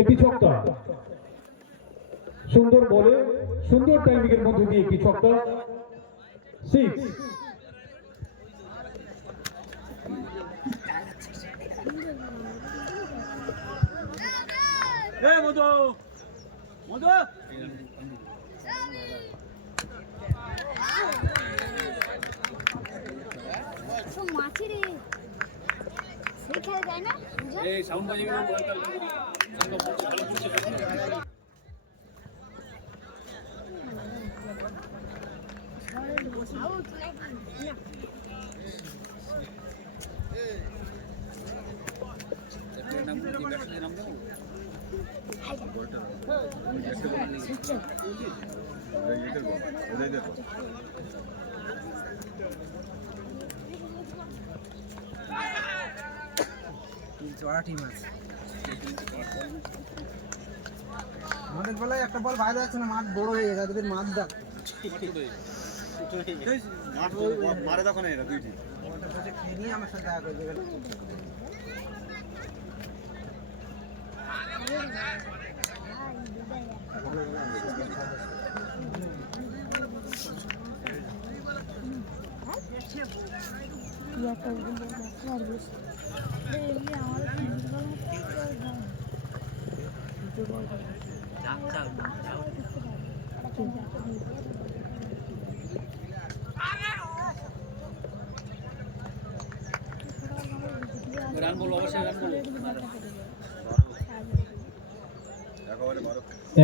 একটি ছক্কা, সুন্দর বলে সুন্দর টাইমিং এর মধ্যে দিয়ে একটি ছক্কা, 6। আমাদের বেলায় একটা বল বাইরে যাচ্ছে না, মাঠ বড় হয়ে গেছে, তাদের মাঠ দা মারে তখন এরা দুইটি খেয়ে নিয়ে আমার সাথে দেখা করবে।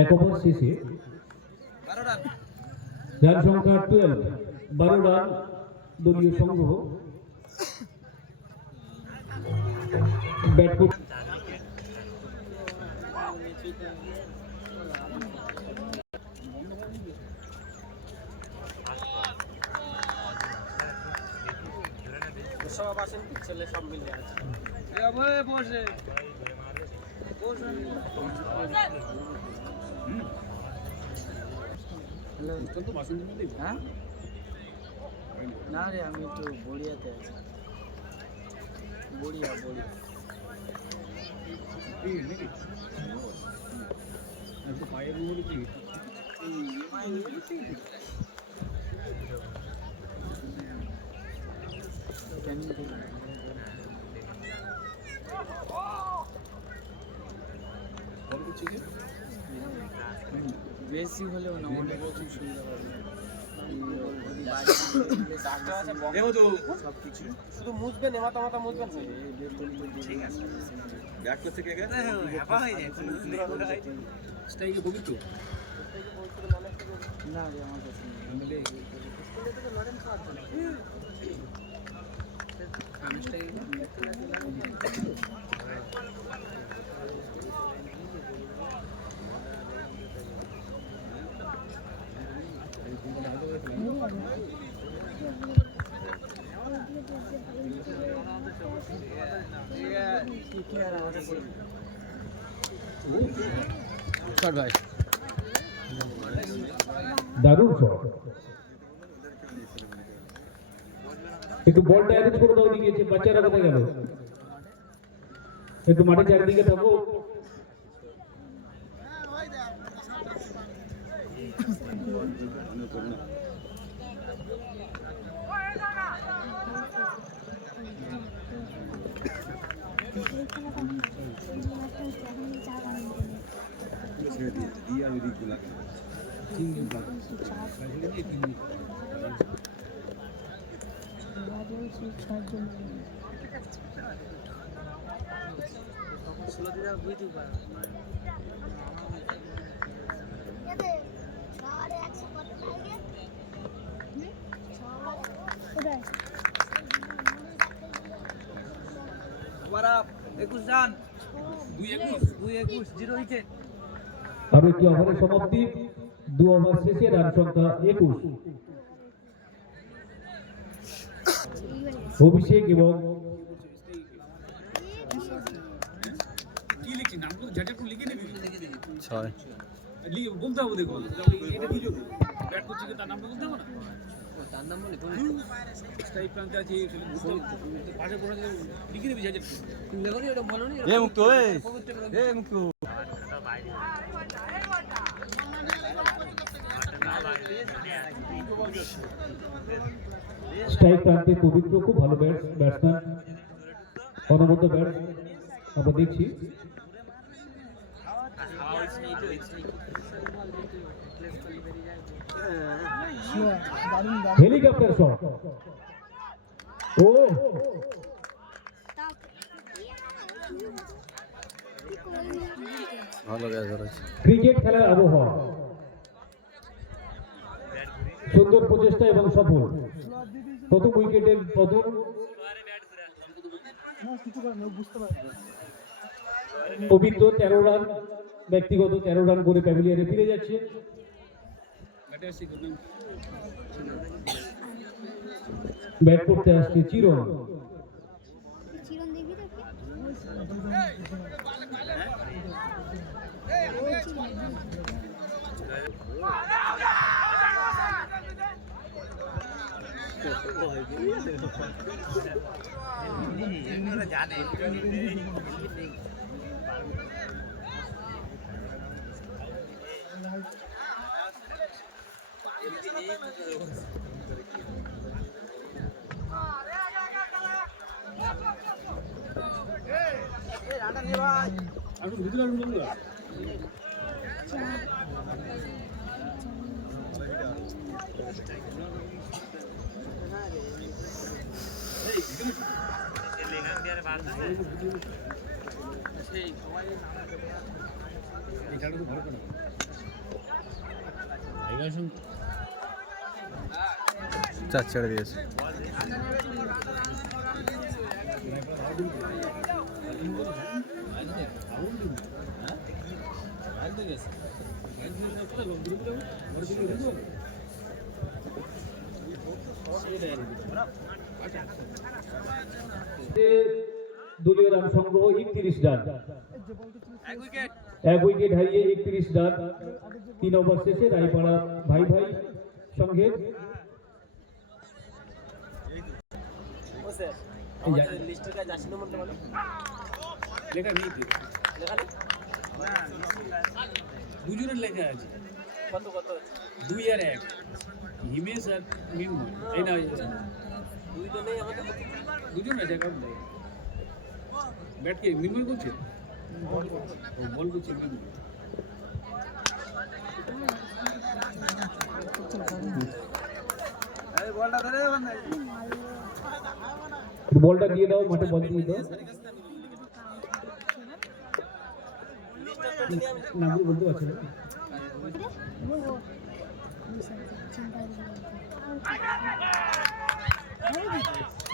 এক ওভার শেষে রান সংখ্যা 12, 12 রান দলীয় সংগ্রহ। ব্যাট করছে সব আসেন ছেলে সব মিলে আছে বসে না রে, আমি একটু বড়িয়াতে আছি। বড়িয়া বেশি হলেও না, অনেক কিছু সুবিধা পাবে। সবকিছু শুধু মুছবেন, মাথা মাথা মুছবেন। ঠিক আছে, ব্যাক করতে কে গেছে স্টাইল পবিত্র না রে, আমার কাছে ভাই দারুণ শট। একটু বলটা অ্যারেঞ্জ করে দাও দিকে, বাচ্চারা কোথায় গেল? একটু মাঠে চারিদিকে থাকো। আরো একটি ওভারের সমাপ্তি, 2 ওভার শেষে রান সংখ্যা 21। অভিষেক এবং বলতে হবে, দেখো এটা কি তার নামটা বলতে হবে না। তার নাম বলে স্ট্রাইক প্রান্তে আছে পাশে পড়ে ডিগ্রি বিজাজে দেখো এটা বলো নি এ মুক্ত এ মুক্ত স্ট্রাইক প্রান্তে পবিত্র খুব ভালো ব্যাটসম্যান, অনবদ্য ব্যাট আমরা দেখছি। হেলিকপ্টার শট, ও ভালো গ্যাস ধরেছে। ক্রিকেট খেলার আবহাওয়া, সুন্দর প্রচেষ্টা এবং সফল। প্রথম উইকেটের পতন, পবিত্র 13 রান, ব্যক্তিগত 13 রান করে প্যাভিলিয়নে ফিরে যাচ্ছে। ব্যাট করতে আসছে চিরন। চিরন দেখবি তো চার ছেড়ে দিয়েছে। দলীয় রান সংগ্রহ 31 রান, এক উইকেট হারিয়ে 31 রান। 3 ওভার শেষে রায়পাড়া ভাই ভাই সংঘের লিস্টের কাজ 80 নম্বরটা বলো লেখা নেই তো লেখা নেই দুজনের লেখা আছে কত কত 2 আর 1 হিমেশ আর মিমু এই না দুইজনেই আমাদের দুজন আছে কাউন্ট দেয় ব্যাট কে মিমু করছে বল করছে মিমু এই বলটা ধরে বন্ধ বলটা দিয়ে দাও, মাঠে বল দিয়ে দাও। নাম বলতে পারছি না।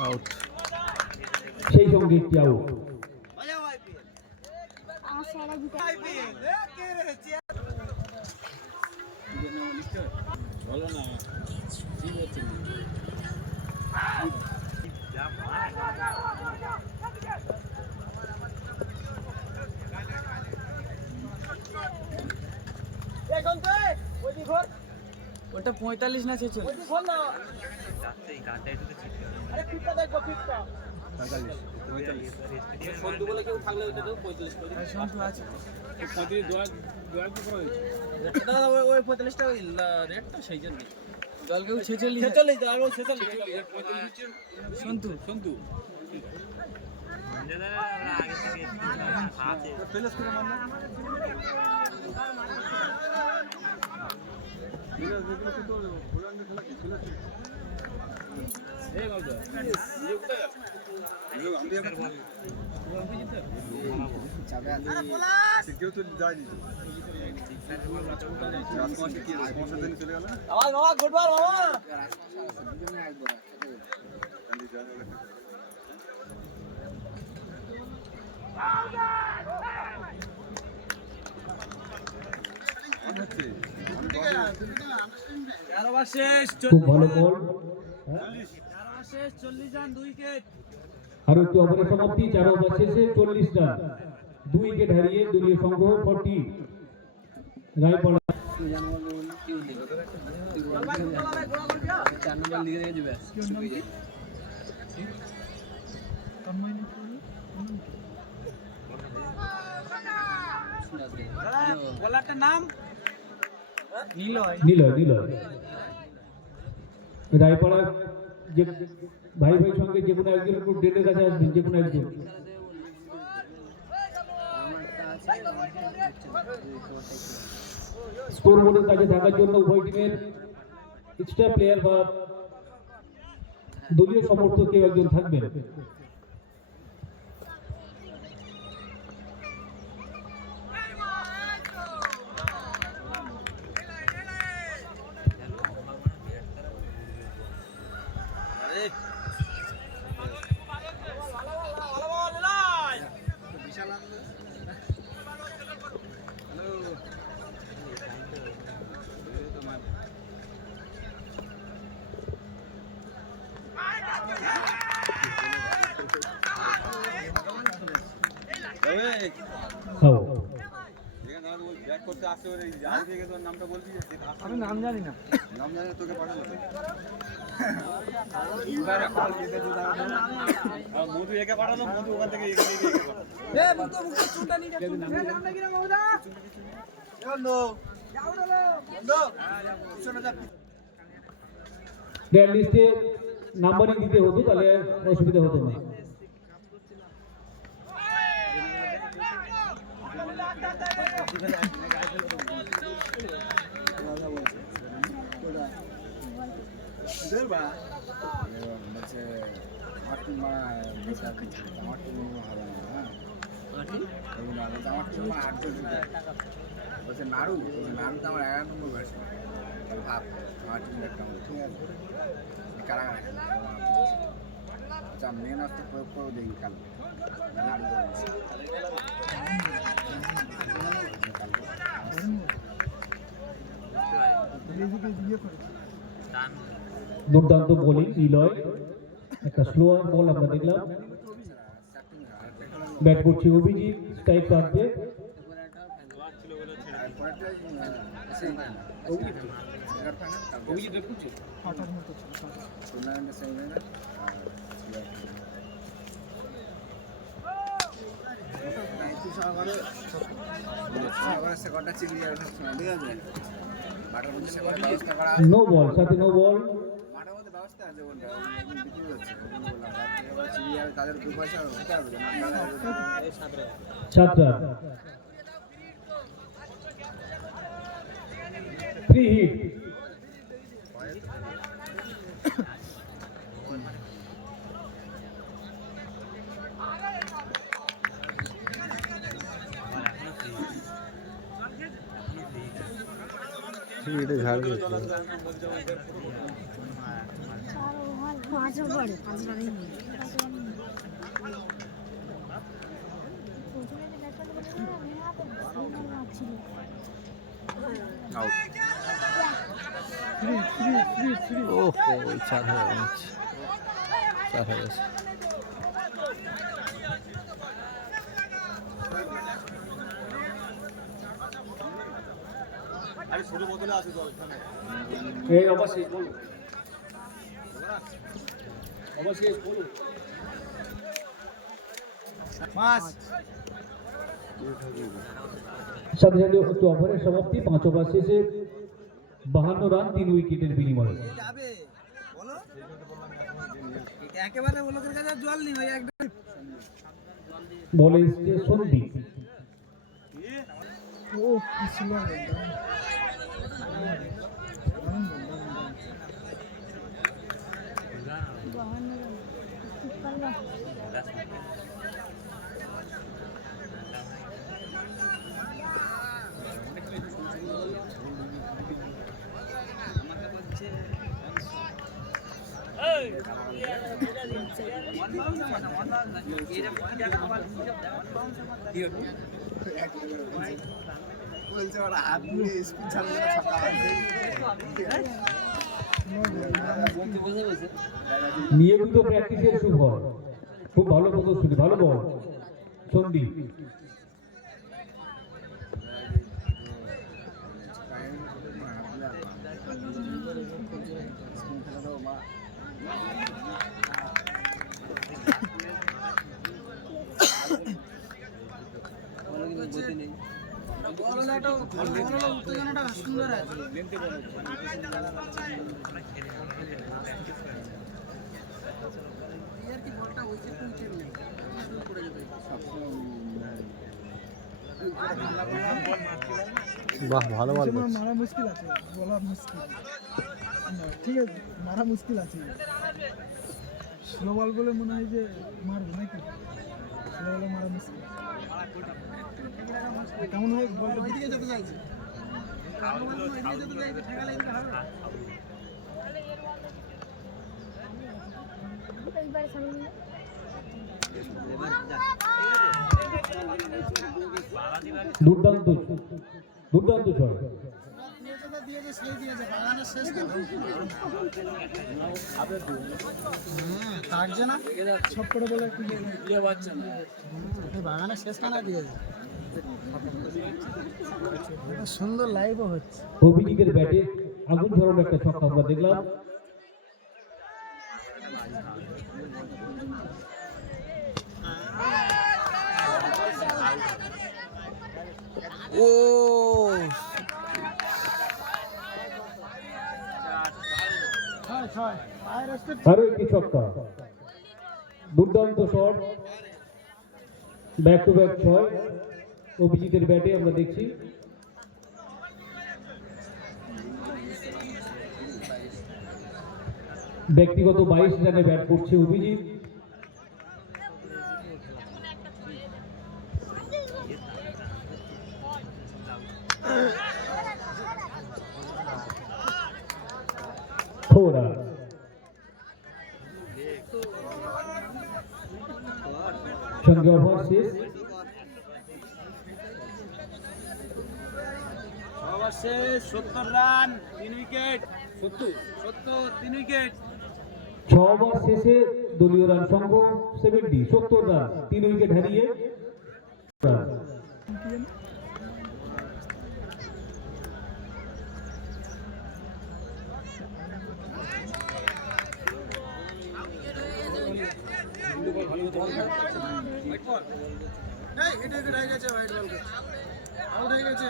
আউট। সেই সঙ্গে একটি আউট। আমার সারা দিতে বলো না কি হচ্ছে ওটা 45 না 46 সন্তু বলে কেউ থাকলে ওইটা তো 45 করে সন্তু আছে 35 দোয়া দোয়া কি করা হয়েছে দাদা ওই 45 টা ওই রেটটা সেই জন্য জল কেউ 46 46 আর 46 সন্তু সন্তু প্লেস করে মারনা এই বাবা এই কোথায় আমরা কেউ তো যায়নি রাজকুমার কি স্পন্সর দেন চলে গেল বাবা বাবা গুড বল বাবা খুব ভালো বল। 40 রান 2 উইকেট আর একটি ওভারের সমাপ্তি। 4 ওভার শেষে 40 রান, 2 উইকেট হারিয়ে দলীয় সংগ্রহ 40। রায়পাড়া 4 নম্বর লিগে রেখে ব্যাস বলারটার নাম নিলয় রায়পাড়ার যে ভাই সঙ্গে যে কোনো একজন একটু ডেটের কাছে আসবেন, যে কোনো একজন। স্কোর বোর্ডের কাছে থাকার জন্য উভয় টিমের এক্সট্রা প্লেয়ার বা দলীয় সমর্থক কেউ একজন থাকবেন। ব্যাট করতে আসছে ওর এই আউট হয়ে গেছে, ওর নামটা বলবি? আমি নাম জানি না নাম জানে তোকে পাঠাবো। মধু একে পাঠালো, মধু ওখান থেকে একে প্লেয়ার লিস্টে নাম্বারিং দিতে হতো, তাহলে অসুবিধা হতো না। নাড়ু তো আমার 11 নম্বর ব্যাটস ভাব আমার টিম একটা ঠিক আছে কারা আচ্ছা মেন আসতে প্রয়োগ করে দেখি কাল নাড়ু দুর্দান্ত বোলিং নিলয়, একটা স্লোয়ার বল আমরা দেখলাম। ব্যাট করছে অভিজিৎ, স্ট্রাইক প্রান্তে। নো বল, সাথে নো বল। সাতটা 3 হিট। এটা ঝাড় দিয়েছে। 5 ওভার 5 রানেই নেই। ওহো 4 হয়ে গেছে 4 হয়ে গেছে আরে ছোট বোতলে আছে তো ওখানে। এই অবশ্যই বলো, অবশ্যই বলো। মাস সাথে সাথে একটু ওভারের সমাপ্তি, 5 ওভার শেষে 52 রান 3 উইকেটের বিনিময়ে। যাবে বলো একেবারে লোকের কাছে জল নি ভাই একদম বলে এসছে সন্দীপ। ও কি ছিল বলছে ওরা হাত দিয়ে স্পিড চালানো ছক্কা নিয়মিত প্র্যাকটিসের সুফল, খুব ভালো প্রদর্শনী, ভালো বল সন্দীপ। উত্তেজনাটা সুন্দর আছে। আর কি বলটা ওই যে পড়ে যাবে। বাহ ভালো বল মারা মুশকিল আছে, বলা মুশকিল ঠিক আছে, মারা মুশকিল আছে। স্লো বল বলে মনে হয় যে মারবো নাকি, স্লো বলে মারা মুশকিল। কেমন হয় বলটা ওইদিকে যেতে চাইছে, এদিকে যেতে চাইছে, ঠেকা লাগবে হবে। এইবার সামনে দুর্দান্ত দুর্দান্ত ছয়। দিয়েছে সেই দিয়েছে বাগানের শেষ কাটছে না সব করে বলে একটু বুঝতে পারছে না। বাগানের শেষ কানা দিয়েছে। সুন্দর লাইভও হচ্ছে। অভিজিতের ব্যাটে আগুন ঝরানো একটা ছক্কা আমরা দেখলাম। ও আরো একটি ছক্কা, দুর্দান্ত শট, ব্যাক টু ব্যাক ছয় অভিজিতের ব্যাটে আমরা দেখছি। ব্যক্তিগত 22 রানে ব্যাট করছে অভিজিৎ। ফোরা সঙ্গে ওভার শেষ। অবশ্যই 70 রান 3 উইকেট। 70 3 উইকেট। 6 ওভার শেষে দলীয় রান সংগ্রহ 70 রান, 3 উইকেট হারিয়ে। এটা হয়ে গেছে, হোয়াইট বল আউট হয়ে গেছে।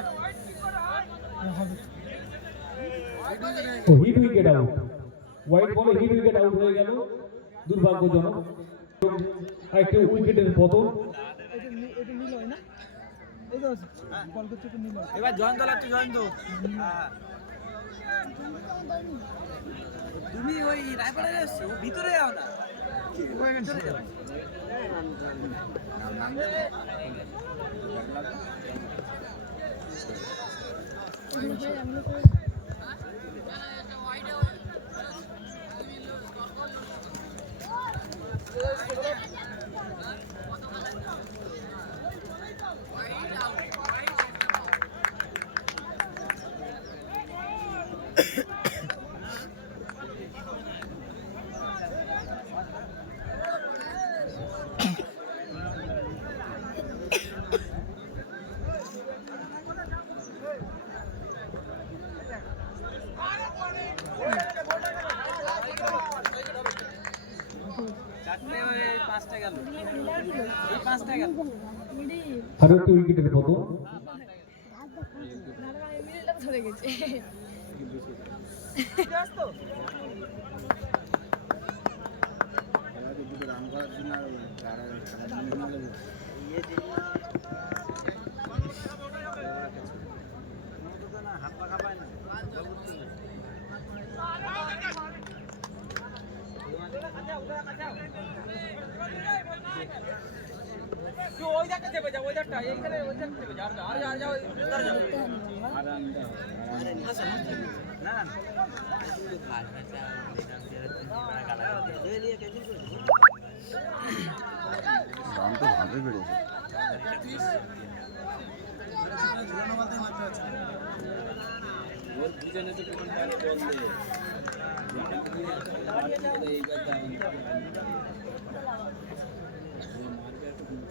হিট উইকেট আউট, হোয়াইট বলে হিট উইকেট আউট হয়ে গেল, দুর্ভাগ্যজনক। একটি উইকেটের পতন। এটা নীল হয় না, এই তো আছে বল করছে তো নীল হয়। এবার জয়ন্ত লাগছে, জয়ন্ত তুমি ওই রায়পাড়া যাচ্ছো, ও ভিতরে যাও না, ভিতরে যাও। আরো একটি উইকেটের পতন। মিডলটা ধরে গেছে। রান করার জন্য হাত পাখা পায় না। ওই জায়গা চেপে যাও, ওই জায়গাটা এইখানে, ওই জায়গা চেপে যাও, আর যাও, যাও উত্তর যাও। না না রান তো ভালোই বেড়েছে।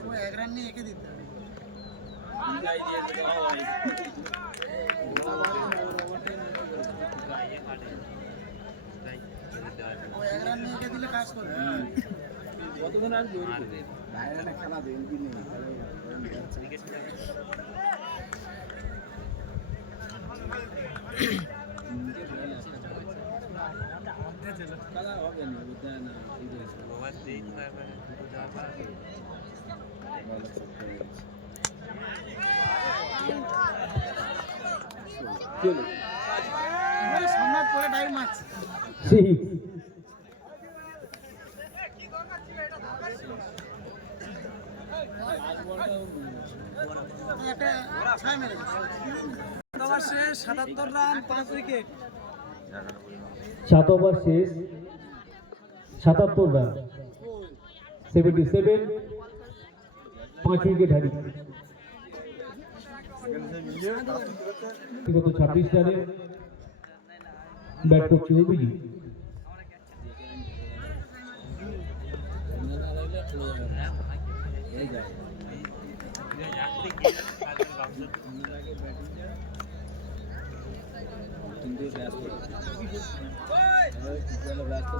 ও এক রান নিয়ে এঁকে দিতে হবে। কতক্ষণ আসবে বাইরে একটা খেলা বেলবি নেই খেলা হবে না বুঝতে না চলো সম্রাট পরে টাইম আছে ঠিক একটা ছয় মেরে ওভার শেষ 77 রান 5 উইকেট 7 ওভার শেষ 77 রান 77 5 উইকেট হারিয়ে বিগত 26 রানে ব্যাট করছে অভিজিৎ। কিন্তু ব্যস্ত ব্যস্ত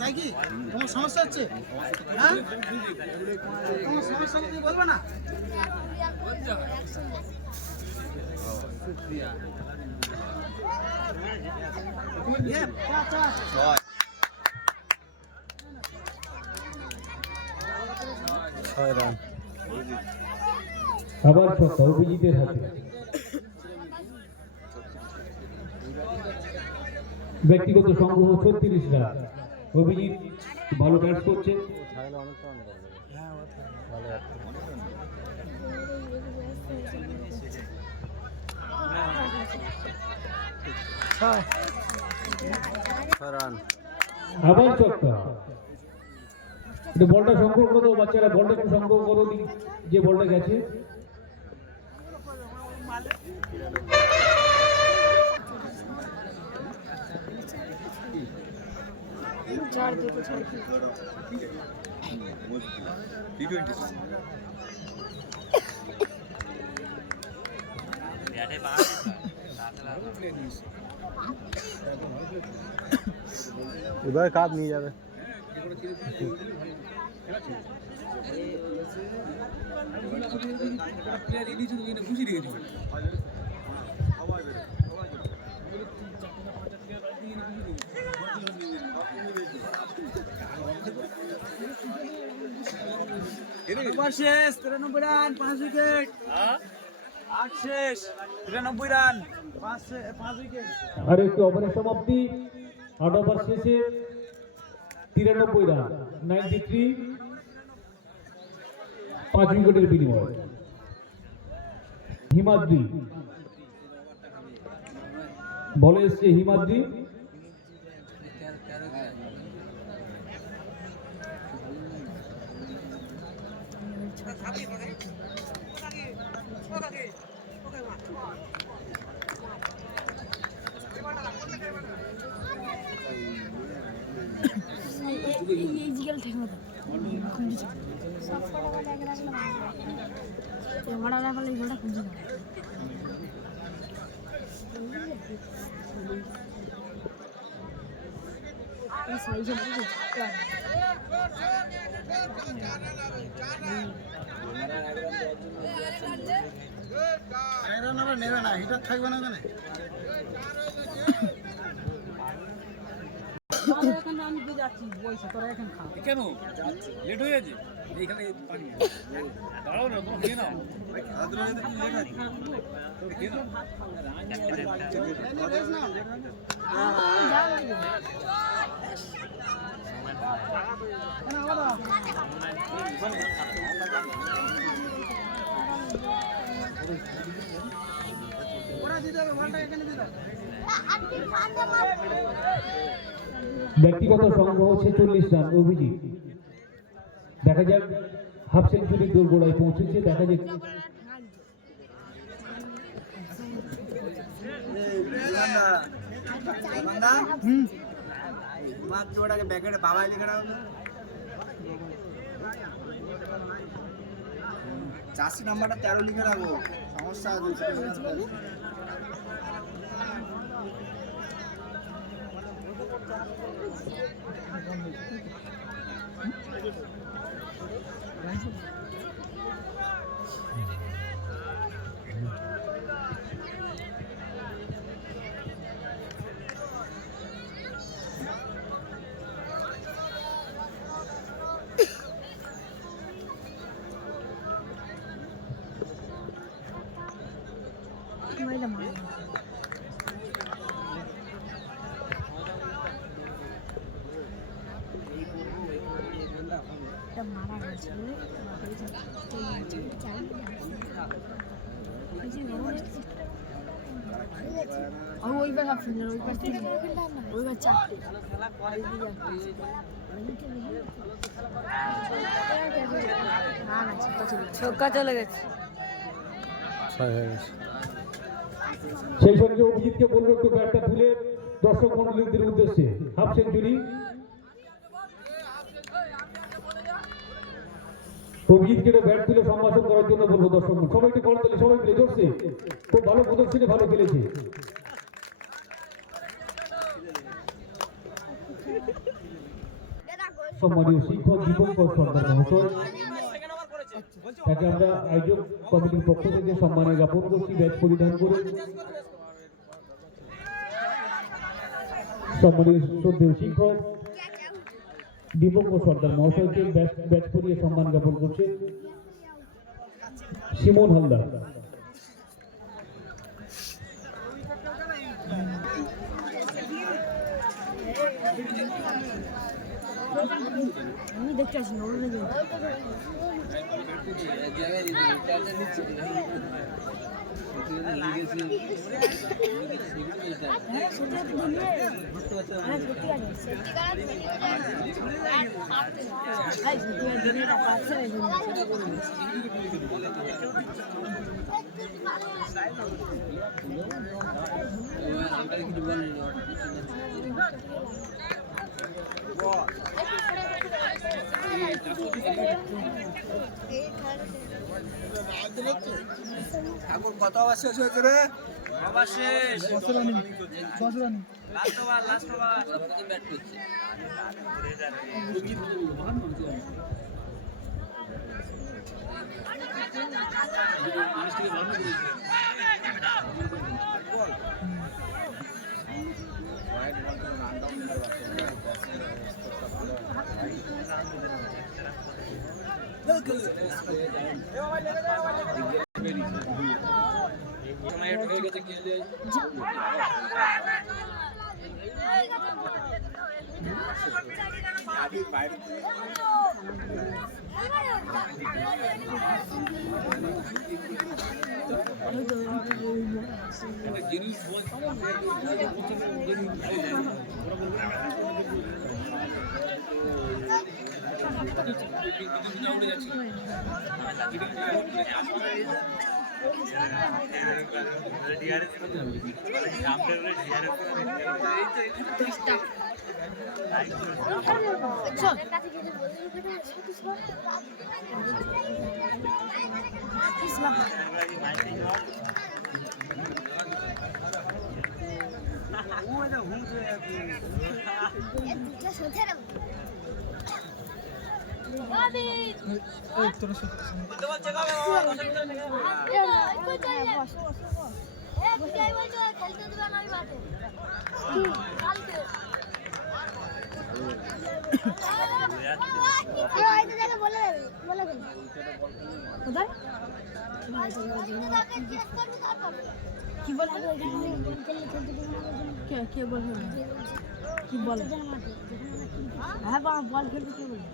তাই কি তোমার সমস্যা হচ্ছে হ্যাঁ তোমার সমস্যা কি বলবে না ছয় রান আবার ছক্কা অভিজিতের হাতে। ব্যক্তিগত সংগ্রহ 36 রান। অভিজিৎ ভালো ব্যাট করছে। ছাড়লে অনেক রান করবে ভালো ব্যাট ছয় রান আবার ছক্কা। এটা বলটা সংগ্রহ করো বাচ্চারা, বলটা একটু সংগ্রহ করো যে বলটা গেছে। এবার কাপ নিয়ে যাবে প্লেয়ার ইনি শুধু খুশি রেখেছিল ওভার শেষ 93 রান 5 উইকেট 8 শেষ 93 রান 5 উইকেট। আর একটু ওভারের সমাপ্তি। 8 ওভার শেষে 93 রান 93 5 উইকেটের বিনিময়। হিমাদ্রি বলে এসছে হিমাদ্রি। এই জিগেল ঠিক মতো সব ফটো করে এক রাখলাম তো বড় রাখলে এই গোটা খুঁজে দাও এই সাইজ হবে আয়রন আর নেবে না হিটার থাকবে না কেন কেন লেট হয়ে গেছে এইখানে পানি দাঁড়াও না তুমি খেয়ে নাও খেয়ে নাও ব্যক্তিগত সংগ্রহ 46 রান অভিজিৎ। দেখা যাক হাফ সেঞ্চুরি দোরগোড়ায় পৌঁছেছে, দেখা যাক তোমার জোড়াকে ব্যাকেটে বাবাই লিখে রাখো চাষি নাম্বারটা 13 লিখে রাখো, সমস্যা আছে। মারা গেছে ওইবার ভাবছিল ওইবার ওইবার চারটে ছক্কা চলে গেছে। সেই সঙ্গে অভিজিৎকে বলবো একটু ব্যাটটা তুলে দর্শক মন্ডলীদের উদ্দেশ্যে হাফ সেঞ্চুরি। অভিজিৎকে ব্যাট তুলে সম্ভাষণ করার জন্য বলবো দর্শক সবাই একটু কল তোলে, সবাই মিলে জোরছে, খুব ভালো প্রদর্শনী, ভালো খেলেছে। সম্মানীয় শিক্ষক দীপঙ্কর সরকার মহাশয়, তাকে আমরা আয়োজক কমিটির পক্ষ থেকে সম্মানে জ্ঞাপন করছি ব্যাচ পরিধান করে। সম্মানীয় শ্রদ্ধেয় শিক্ষক দীপঙ্কর সরকার মহাশয়কে ব্যাচ পরিয়ে সম্মান জ্ঞাপন করছে সিমন হালদার। আমি দেখতে আসি এখন কত ওভার শেষ হয়েছে রে? ওভার শেষ 10 রানিং লাস্ট ওভার ব্যাট করছে কোথায় কি বলছে কে বলছে কি বলে হ্যাঁ বল খেলতে কে বলে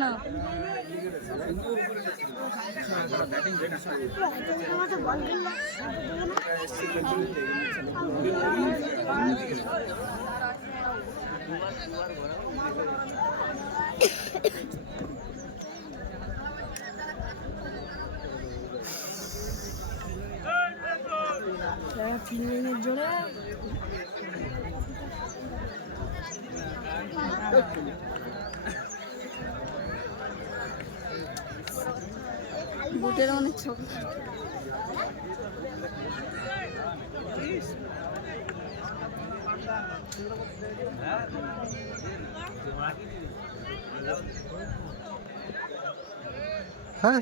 না তিন মিনিট জোরে বুটের অনেক ছোট হ্যাঁ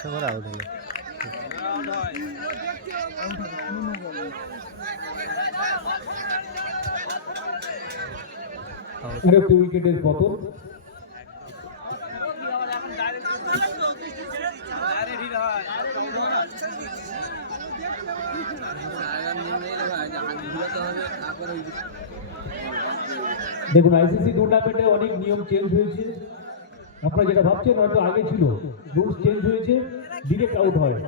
সবার আউট হলো আরেকটি উইকেটের পতন। দেখুন আইসিসি টুর্নামেন্টে অনেক নিয়ম চেঞ্জ হয়েছে। আপনারা যেটা ভাবছেন হয়তো আগে ছিল, রুলস চেঞ্জ হয়েছে, ডিরেক্ট আউট হয়।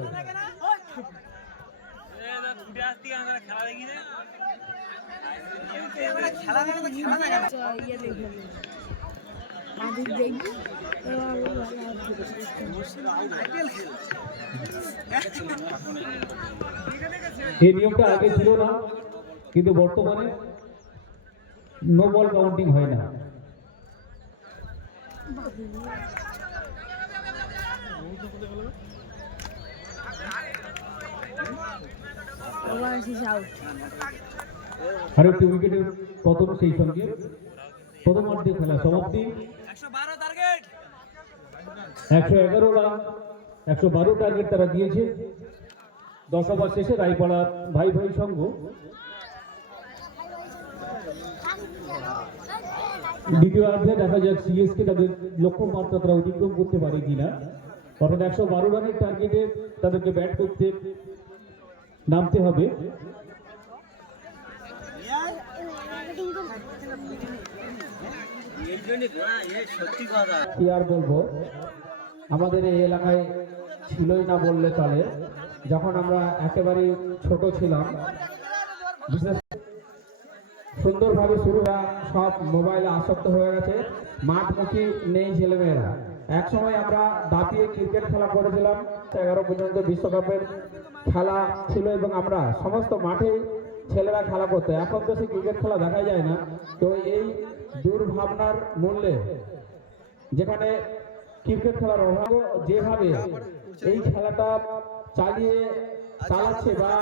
এই নিয়মটা আগে ছিল না, কিন্তু বর্তমানে নো বল কাউন্টিং হয় না। আরেকটি উইকেটের পতন, সেই সঙ্গে প্রথমার্ধের খেলা সমাপ্তি। 111 রান, 112 টার্গেট তারা দিয়েছে। 10 ওভার শেষে রায়পাড়া ভাই ভাই সংঘ দ্বিতীয়ার্ধে দেখা যাক সিএসকে তাদের লক্ষ্যমাত্রা তারা অতিক্রম করতে পারে কিনা। অর্থাৎ 112 রানের টার্গেটে তাদেরকে ব্যাট করতে নামতে হবে। কি আর বলবো, আমাদের এই এলাকায় ছিলই না বললে চলে। যখন আমরা একেবারে ছোট ছিলাম, বিশেষ সুন্দরভাবে শুরু হওয়া, সব মোবাইলে আসক্ত হয়ে গেছে, মাঠমুখী নেই ছেলেমেয়েরা। এক সময় আমরা দাপিয়ে ক্রিকেট খেলা করেছিলাম, 11 পর্যন্ত বিশ্বকাপের খেলা ছিল এবং আমরা সমস্ত মাঠেই ছেলেরা খেলা করতো। এখন তো সে ক্রিকেট খেলা দেখা যায় না। তো এই দুর্ভাবনার মূল্যে যেখানে ক্রিকেট খেলার অভাব, যেভাবে এই খেলাটা চালাচ্ছে বা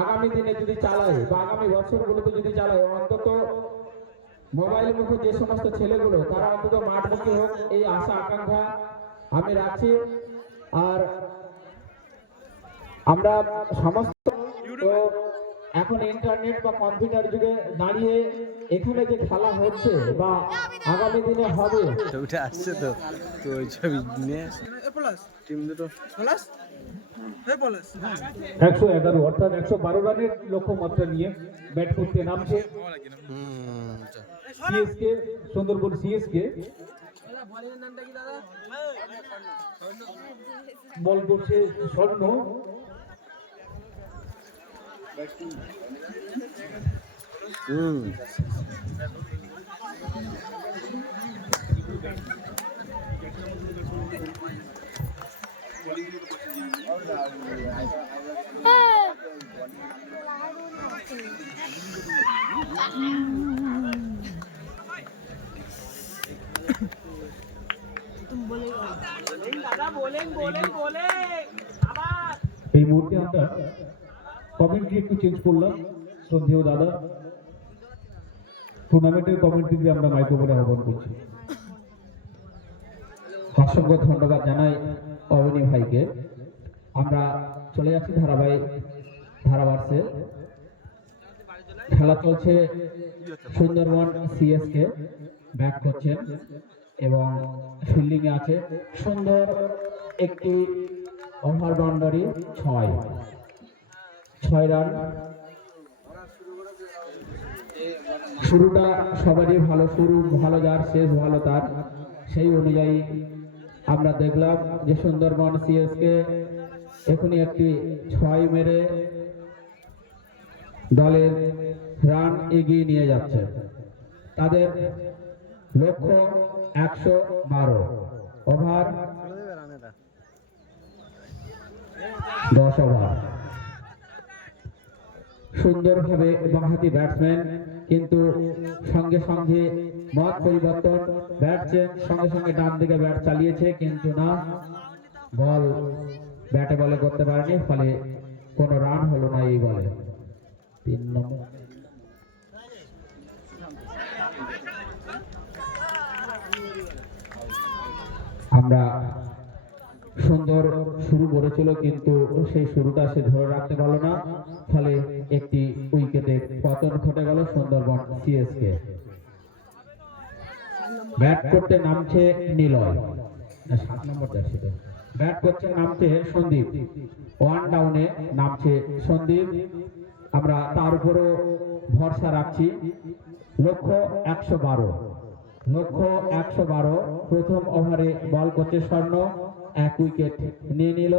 আগামী দিনে যদি চালায় বা আগামী বছরগুলোতে যদি চালায়, অন্তত মোবাইল মুখে যে সমস্ত ছেলেগুলো তারা অন্তত মাঠমুখী হোক, এই আশা আকাঙ্ক্ষা আমি রাখছি। আর আমরা সমস্ত এখন ইন্টারনেট বা কম্পিউটার যুগে দাঁড়িয়ে এখানে যে খেলা হচ্ছে বা আগামী দিনে হবে, ছবিটা আসছে তো তো ওই ছবি নিয়ে টিম দুটো 111 অর্থাৎ 112 রানের লক্ষ্যমাত্রা নিয়ে ব্যাট করতে নামছে সিএসকে, সুন্দরবন সিএসকে। বল করছে স্বর্ণ। दादा बोलें आवाज এই মুহূর্তে আমরা কমেন্ট্রি একটু চেঞ্জ করলাম। শ্রদ্ধেয় দাদা, টুর্নামেন্টের কমেন্ট্রি দিয়ে আমরা মাইক্রোফোনে আহ্বান করছি। অসংখ্য ধন্যবাদ জানাই অবনী ভাইকে। আমরা চলে যাচ্ছি ধারাভাষ্যে। খেলা চলছে, সুন্দরবন সিএসকে ব্যাট করছেন এবং ফিল্ডিং এ আছে সুন্দর একটি ওভার বাউন্ডারি 6 রান। শুরুটা সবারই ভালো, শুরু ভালো যার শেষ ভালো তার, সেই অনুযায়ী আমরা দেখলাম যে সুন্দরবন সিএসকে এখনই একটি 6 মেরে দলের রান এগিয়ে নিয়ে যাচ্ছে। তাদের লক্ষ্য 112, ওভার 10 ওভার। সুন্দরভাবে বামহাতি ব্যাটসম্যান, কিন্তু সঙ্গে সঙ্গে মত পরিবর্তন, ব্যাট চেঞ্জ, সঙ্গে সঙ্গে ডান দিকে ব্যাট চালিয়েছে, কিন্তু না, বল ব্যাটে বলে করতে পারেনি, ফলে কোনো রান হলো না এই বলে। 3 নম্বর। আমরা সুন্দর শুরু করেছিল, কিন্তু সেই শুরুটা সে ধরে রাখতে পারলো না, ফলে একটি উইকেটে পতন ঘটে গেল সুন্দরবন সিএসকে। ব্যাট করতে নামছে নিলয়, 7 নম্বর জার্সিতে ব্যাট করছে, নামছে সন্দীপ। 1 ডাউনে নামছে সন্দীপ। আমরা তার উপরও ভরসা রাখছি। লক্ষ্য 112। প্রথম ওভারে বল করছে স্বর্ণ, 1 উইকেট নিয়ে নিল।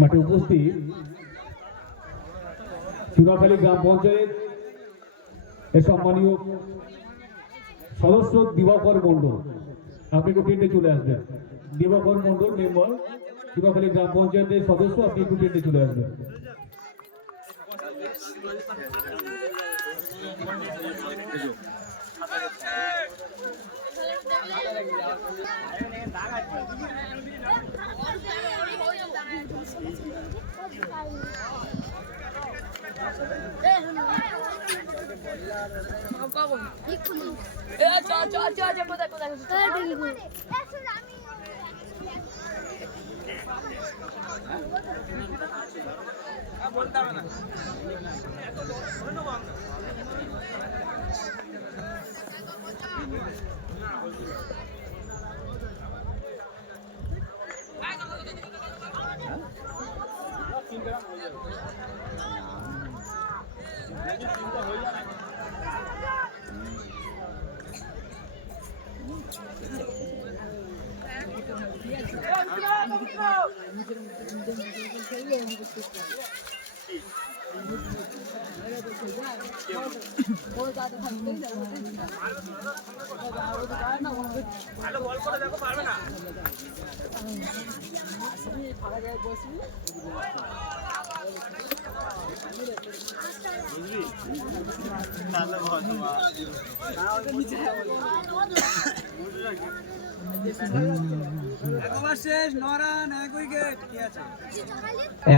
মাঠে উপস্থিত চুনাখালী গ্রাম পঞ্চায়েত এর সম্মানীয় সদস্য দিবাকর মন্ডল, আপনি একটু টেন্ডে চলে আসবেন। দিবাকর মন্ডল, মেম্বার, চুনাখালী গ্রাম পঞ্চায়েতের সদস্য, আপনি একটু টেন্ডে চলে আসবেন।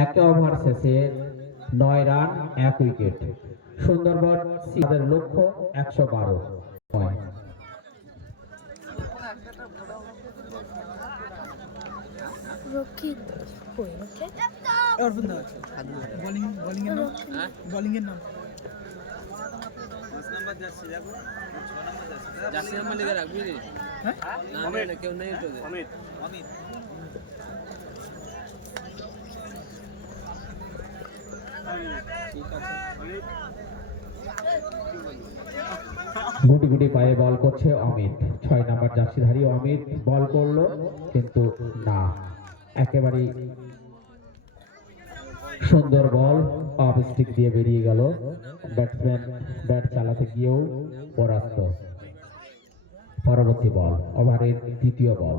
এক ওভার শেষে 9 রান 1 উইকেট। সুন্দরবন সিএসের লক্ষ্য 112 পয়েন্ট। রক্ষিত বোলিং এর নাম জার্সি নাম্বার লিখে রাখবি রে। হ্যাঁ, না কেউ নেই তো অমিত। গুটি গুটি পায়ে বল করছে অমিত, 6 নম্বর জার্সিধারী অমিত বল করলো, কিন্তু না, একেবারেই সুন্দর বল অফ স্টিক দিয়ে বেরিয়ে গেল। ব্যাটসম্যান ব্যাট চালাতে গিয়েও পরাস্ত। পরবর্তী বল, ওভারের দ্বিতীয় বল।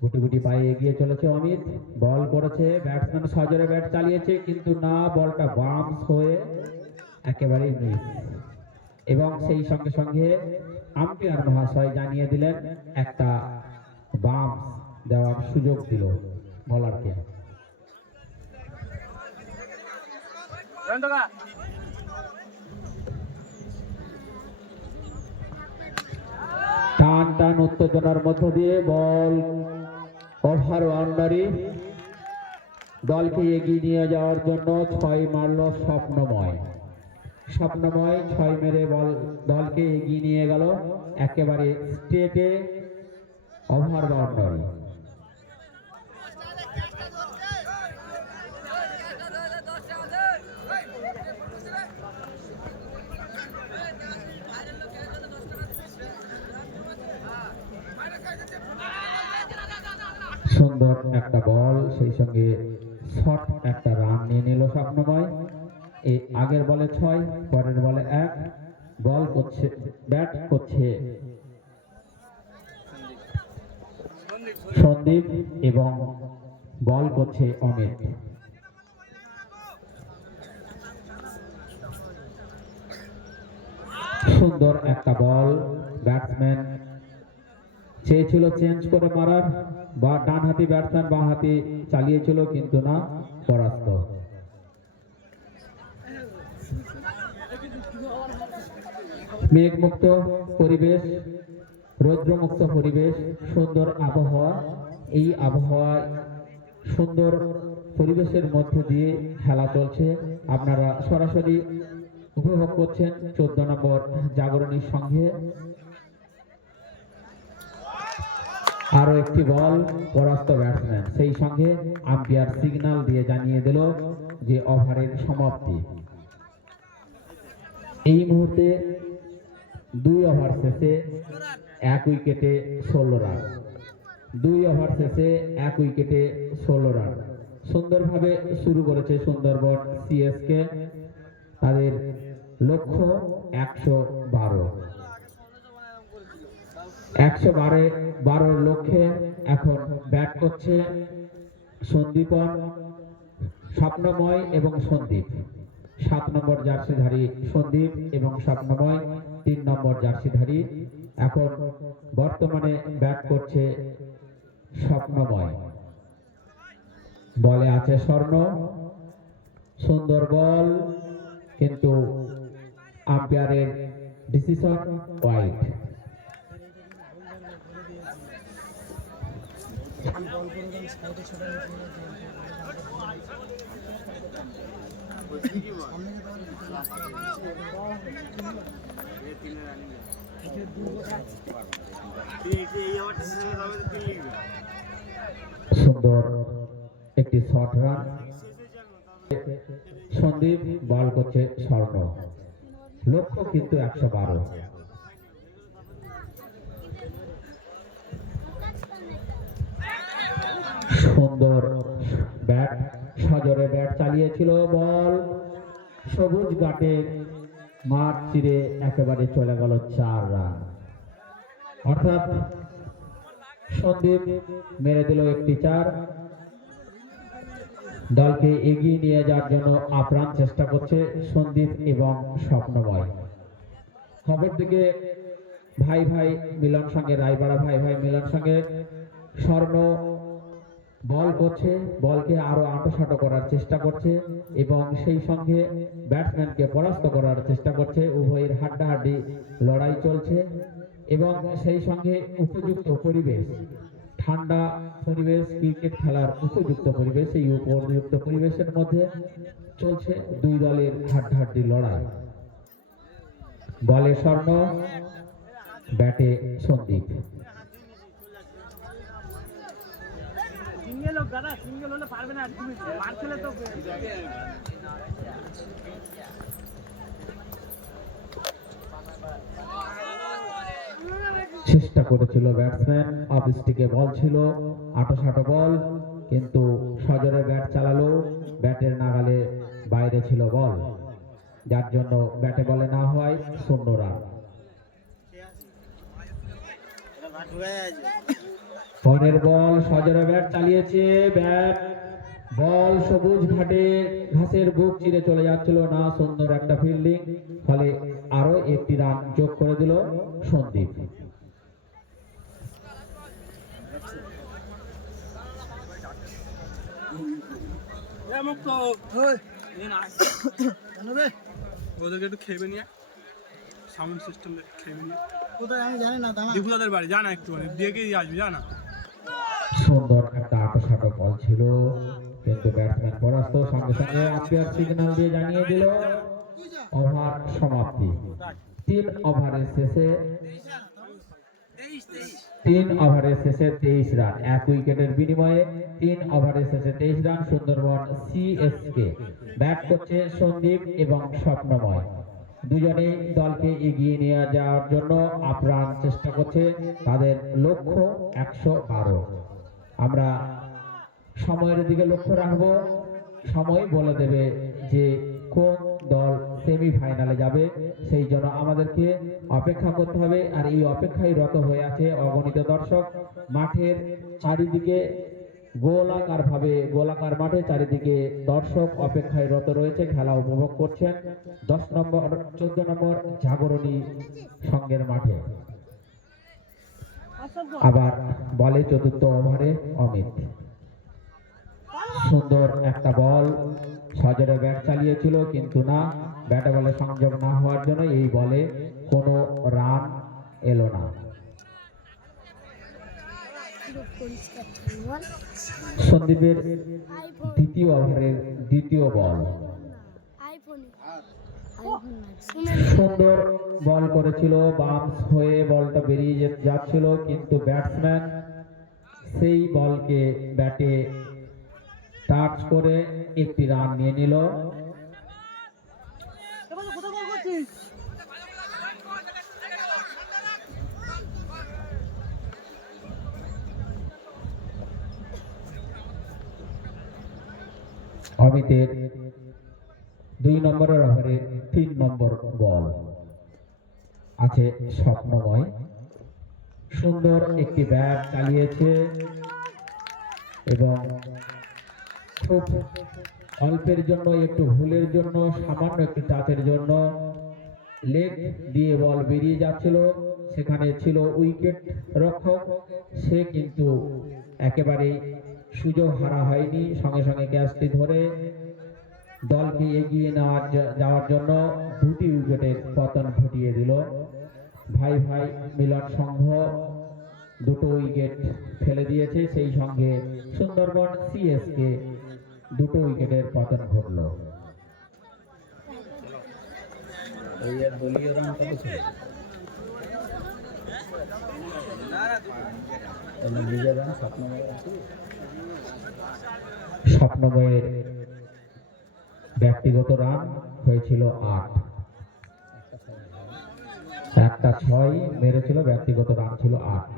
গুটি গুটি পায়ে এগিয়ে চলেছে অমিত, বল করেছে, ব্যাটসম্যান সজোরে ব্যাট চালিয়েছে কিন্তু না, বলটা বাম্পস হয়ে একেবারেই মিস। এবং সেই সঙ্গে সঙ্গে আম্পায়ার মহাশয় জানিয়ে দিলেন একটা বাম্পস দেওয়ার সুযোগ দিল বলারকে। টান টান উত্তেজনার মধ্য দিয়ে বল ওভার বাউন্ডারি, দলকে এগিয়ে নিয়ে যাওয়ার জন্য 6 মারল স্বপ্নময়। স্বপ্নময় 6 মেরে বল দলকে এগিয়ে নিয়ে গেল একেবারে স্ট্রেটে ওভার বাউন্ডারি। সুন্দর একটা বল, সেই সঙ্গে শর্ট একটা রান নিয়ে নিল স্বপ্নময়। এই আগের বলে 6, পরের বলে 1। বল করছে, ব্যাট করছে সন্দীপ এবং বল করছে অমিত। সুন্দর একটা বল, ব্যাটসম্যান চেয়েছিল চেঞ্জ করে মারার, বা ডান হাতি ব্যাটসম্যান বাঁ হাতি চালিয়েছিল কিন্তু না, পরাস্ত। মেঘমুক্ত পরিবেশ, রৌদ্রমুক্ত পরিবেশ, সুন্দর আবহাওয়া। এই আবহাওয়ায় সুন্দর পরিবেশের মধ্য দিয়ে খেলা চলছে, আপনারা সরাসরি উপভোগ করছেন 14 নম্বর জাগরণীর সঙ্গে। আরো একটি বল, পরাস্ত ব্যাটসম্যান, সেই সঙ্গে আম্পায়ার সিগন্যাল দিয়ে জানিয়ে দিল যে ওভারের সমাপ্তি। এই মুহূর্তে 2 ওভার শেষে 1 উইকেটে 16 রান। 2 ওভার শেষে 1 উইকেটে 16 রান। সুন্দরভাবে শুরু করেছে সুন্দরবন সিএসকে, তাদের লক্ষ্য 112। 112 লক্ষ্যে এখন ব্যাট করছে সন্দীপন, স্বপ্নময় এবং সন্দীপ। 7 নম্বর জার্সিধারী সন্দীপ এবং স্বপ্নময় 3 নম্বর জার্সিধারী। এখন বর্তমানে ব্যাট করছে স্বপ্নময়। বলে আছে স্বর্ণ, সুন্দর বল কিন্তু আম্পায়ারের ডিসিশন ওয়াইড। সুন্দর একটি শর্ট রান, সন্দীপ বল করছে স্বর্ণ, লক্ষ্য কিন্তু 112। সুন্দর ব্যাট, সজোরে ব্যাট চালিয়েছিল, বল সবুজ ঘাটে মাঠ চিরে একেবারে চলে গেল 4 রান। অর্থাৎ সন্দীপ মেরে দিল একটি 4। দলকে এগিয়ে নিয়ে যাওয়ার জন্য আপ্রাণ চেষ্টা করছে সন্দীপ এবং স্বপ্নময়। খবর দিকে ভাই ভাই মিলন সঙ্গে, রায়পাড়া ভাই ভাই মিলন সঙ্গে স্বর্ণ বল করছে, বলকে আরো আঁটোসাঁটো করার চেষ্টা করছে এবং সেই সঙ্গে ব্যাটসম্যানকে পরাস্ত করার চেষ্টা করছে। উভয়ের হাড্ডাহাড্ডি লড়াই চলছে এবং সেই সঙ্গে উপযুক্ত পরিবেশ, ঠান্ডা পরিবেশ, ক্রিকেট খেলার উপযুক্ত পরিবেশ, এই উপযুক্ত পরিবেশের মধ্যে চলছে 2 দলের হাড্ডাহাড্ডি লড়াই। বলে স্বর্ণ, ব্যাটে সন্দীপ। চেষ্টা করেছিল ব্যাটসম্যান, অফ স্টিকে বল ছিল, আঁটোসাঁটো বল, কিন্তু সজোরে ব্যাট চালালো, ব্যাটের নাগালে বাইরে ছিল বল, যার জন্য ব্যাটে বলে না হয় 0 রান। পরের বল সজোরে ব্যাট চালিয়েছে, ব্যাট বল সবুজ ঘাটে ঘাসের বুক চিরে চলে যাচ্ছিল না, সুন্দর একটা ফিল্ডিং, ফলে আরো একটি রান যোগ করে দিল সন্দীপ। ওদেরকে একটু খেয়ে নিয়ে সাউন্ড সিস্টেম খেয়ে নিয়ে কোথায় আমি জানি না, দাঁড়া। দীপুদাদের বাড়ি জানা একটু দিয়ে গিয়ে আসবি জানা। সুন্দর একটা আঁটো বল ছিল, কিন্তু ব্যাটসম্যান পরাস্ত, সঙ্গে সঙ্গে আম্পায়ার সিগন্যাল দিয়ে জানিয়ে দিল ওভার সমাপ্তি। 3 ওভারের শেষে 23 রান, 1 উইকেটের বিনিময়ে 3 ওভারের শেষে 23 রান। সুন্দরবন সিএসকে ব্যাট করছে সন্দীপ এবং স্বপ্নময়, দুজনেই দলকে এগিয়ে নিয়ে যাওয়ার জন্য আপ্রাণ চেষ্টা করছে, তাদের লক্ষ্য 112। আমরা সময়ের দিকে লক্ষ্য রাখবো, সময় বলে দেবে যে কোন দল সেমিফাইনালে যাবে, সেই জন্য আমাদেরকে অপেক্ষা করতে হবে। আর এই অপেক্ষায় রত হয়ে আছে অগণিত দর্শক। মাঠের চারিদিকে গোলাকার মাঠে চারিদিকে দর্শক অপেক্ষায় রত রয়েছে, খেলা উপভোগ করছেন 14 নম্বর জাগরণী সংঘের মাঠে। আবার বলে চতুর্থ ওভারে অমিত, সুন্দর একটা বল, সজোরে ব্যাট চালিয়েছিল কিন্তু না, ব্যাটে বলে সংযোগ না হওয়ার জন্য এই বলে কোনো রান এলো না। সন্দীপের দ্বিতীয় ওভারের দ্বিতীয় বল, সুন্দর বল করেছিল, বাউন্স হয়ে বলটা বেরিয়ে যাচ্ছিল, কিন্তু ব্যাটসম্যান সেই বলকে ব্যাটে টাচ করে একটি রান নিয়ে নিল। অমিতের 2 নম্বরের ওভারে 3 নম্বর বল আছে স্বপ্নময়, সুন্দর একটি ব্যাট চালিয়েছে এবং খুব অল্পের জন্য, একটু ভুলের জন্য, সামান্য একটু টাচের জন্য লেগ দিয়ে বল বেরিয়ে যাচ্ছিল, সেখানে ছিল উইকেট রক্ষক, সে কিন্তু একেবারে সুযোগ হারা হয়নি, সঙ্গে সঙ্গে ক্যাচটি ধরে দলকে এগিয়ে যাওয়ার জন্য 2টি উইকেটের পতন ঘটিয়ে দিল। ভাই ভাই মিলন সংঘ 2টো উইকেট ফেলে দিয়েছে, সেই সঙ্গে সুন্দরবন সিএসকে 2টো উইকেটের পতন ঘটল। স্বপ্নময়ের ব্যক্তিগত রান হয়েছিল 8, একটা 6 মেরেছিল, ব্যক্তিগত রান ছিল 8।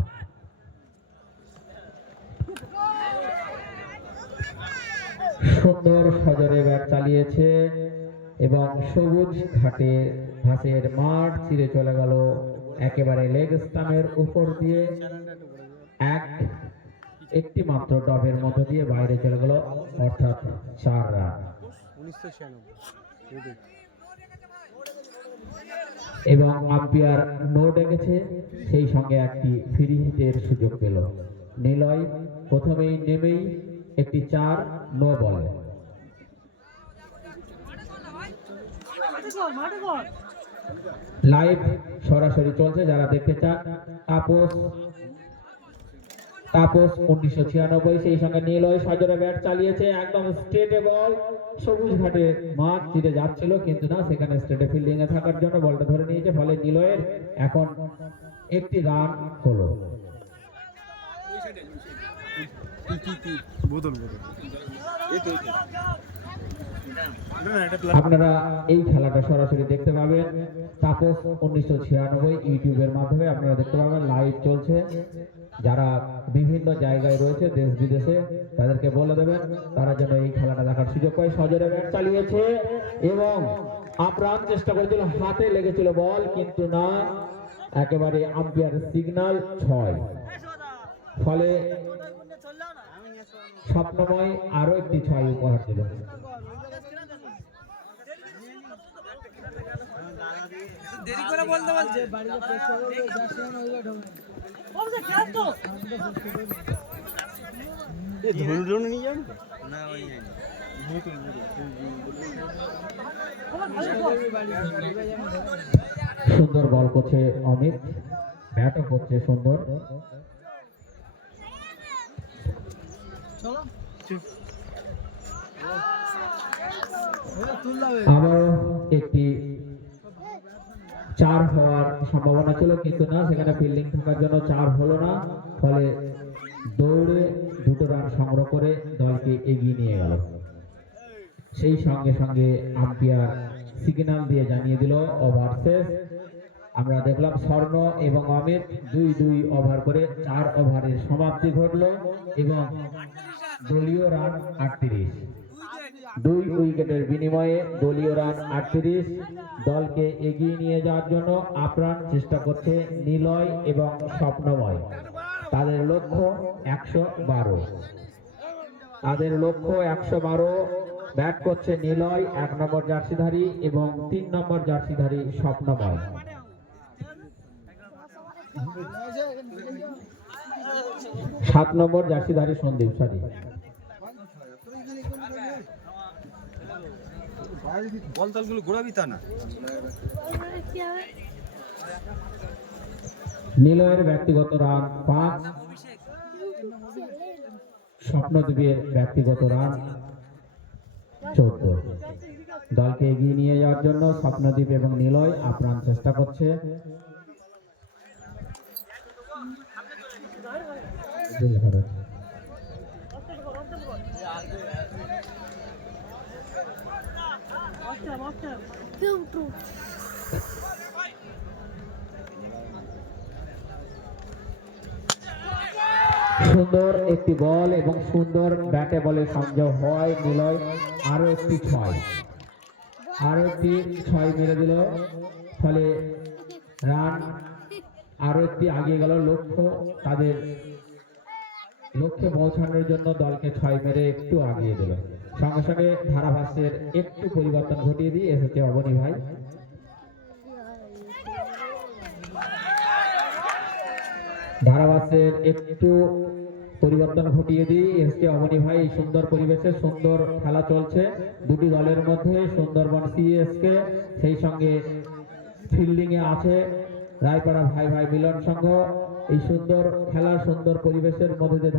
সুন্দর সজোরে ব্যাট চালিয়েছে এবং সবুজ ঘাসের মাঠ চিরে চলে গেল একেবারে লেগ স্টাম্পের উপর দিয়ে, একটি মাত্র ডবের মধ্য দিয়ে বাইরে চলে গেল, অর্থাৎ 4 রান। এবং আম্পায়ার নো ডেকেছে, সেই সঙ্গে একটি ফ্রি হিটের সুযোগ পেল নিলয়, প্রথমেই নেমেই একটি 4 নো বলে। লাইভ সরাসরি চলছে, যারা দেখতে চান। তাপস 1996, সেই সঙ্গে নিলয় সজোরে ব্যাট চালিয়েছে, একদম স্ট্রেটে বল, সবুজ ঘাটে মাঠ চিরে যাচ্ছিল কিন্তু না, সেখানে স্ট্রেটে ফিল্ডিং এ থাকার জন্য বলটা ধরে নিয়েছে, ফলে নিলয়ের এখন একটি রান হলো। আপনারা এই খেলাটা সরাসরি দেখতে পাবেন তাপস 1996 ইউটিউবের মাধ্যমে, আপনারা দেখতে পাবেন, লাইভ চলছে। যারা বিভিন্ন জায়গায় রয়েছে দেশ বিদেশে, তাদেরকে বলে দেবেন তারা যেন এই খেলাটা দেখার সুযোগ পায়। সজোরে ব্যাট চালিয়েছে এবং আপ্রাণ চেষ্টা করেছিল, হাতে লেগেছিল বল কিন্তু না, একেবারে আম্পায়ার সিগন্যাল 6, ফলে স্বপ্নময় আরো একটি 6 উপহার দিল। দেরি করে বলতে বলছে সুন্দর বল করছে অমিত, ব্যাটও করছে সুন্দর। আবারও একটি 4 হওয়ার সম্ভাবনা ছিল, কিন্তু না, সেখানে ফিল্ডিং থাকার জন্য 4 হলো না, ফলে দৌড়ে 2 রান সংগ্রহ করে দলকে এগিয়ে নিয়ে গেল। সেই সঙ্গে সঙ্গে আম্পায়ার সিগন্যাল দিয়ে জানিয়ে দিল ওভার শেষ। আমরা দেখলাম স্বর্ণ এবং অমিত 2-2 ওভার করে 4 ওভারের সমাপ্তি ঘটল এবং দলীয় রান 38। 2 উইকেটের বিনিময়ে দলীয় রান 38। দলকে এগিয়ে নিয়ে যাওয়ার জন্য আপ্রাণ চেষ্টা করছে নিলয় এবং স্বপ্নময়। তাদের লক্ষ্য 112। তাদের লক্ষ্য 112। ব্যাট করছে নিলয় 1 নম্বর জার্সিধারী এবং 3 নম্বর জার্সিধারী স্বপ্নময়। 7 নম্বর জার্সিধারী সন্দীপ সারি। বল তালগুলো ঘোরাবি তা না। নিলয়ের ব্যক্তিগত রান 5, স্বপ্নদ্বীপের ব্যক্তিগত রান 14। দলকে এগিয়ে নিয়ে যাওয়ার জন্য স্বপ্নদ্বীপ এবং নিলয় আপ্রাণ চেষ্টা করছে। সুন্দর একটি বল এবং সুন্দর ব্যাটে বলে সংযোগ হয় নিলয়। আরো একটি 6, আরো একটি 6 মেরে দিল, ফলে রান আরো একটি আগিয়ে গেল। তাদের লক্ষ্যে পৌঁছানোর জন্য দলকে 6 মেরে একটু আগিয়ে দিল। সঙ্গে সঙ্গে ধারাভাষ্যের একটু পরিবর্তন ঘটিয়ে দিয়ে এসেছে অবনী ভাই। ধারাভাষ্যের একটু পরিবর্তন ঘটিয়ে দিয়ে এসছে অবনী ভাই। সুন্দর পরিবেশে সুন্দর খেলা চলছে দুটি দলের মধ্যে। সুন্দরবন সিএসকে, সেই সঙ্গে ফিল্ডিং এ আছে রায়পাড়া ভাই ভাই মিলন সংঘ। এই সুন্দর খেলা, সুন্দর পরিবেশের মধ্যে যে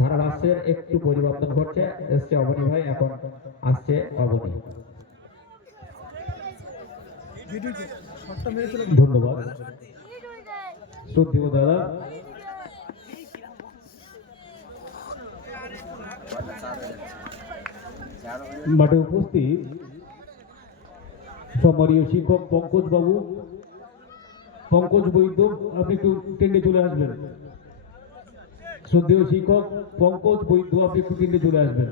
ধারাভাষ্যের একটু পরিবর্তন ঘটছে। এসছে অবনী ভাই, এখন আসছে অবনী। ধন্যবাদ শ্রদ্ধেয় দাদা। মাঠে উপস্থিত সম্মানীয় শিক্ষক পঙ্কজ বাবু, পঙ্কজ বৈদ্য, আপনি একটু টেন্ডে চলে আসবেন। শ্রদ্ধেয় শিক্ষক পঙ্কজ বৈদ্য, আপনি একটু টেন্ডে চলে আসবেন।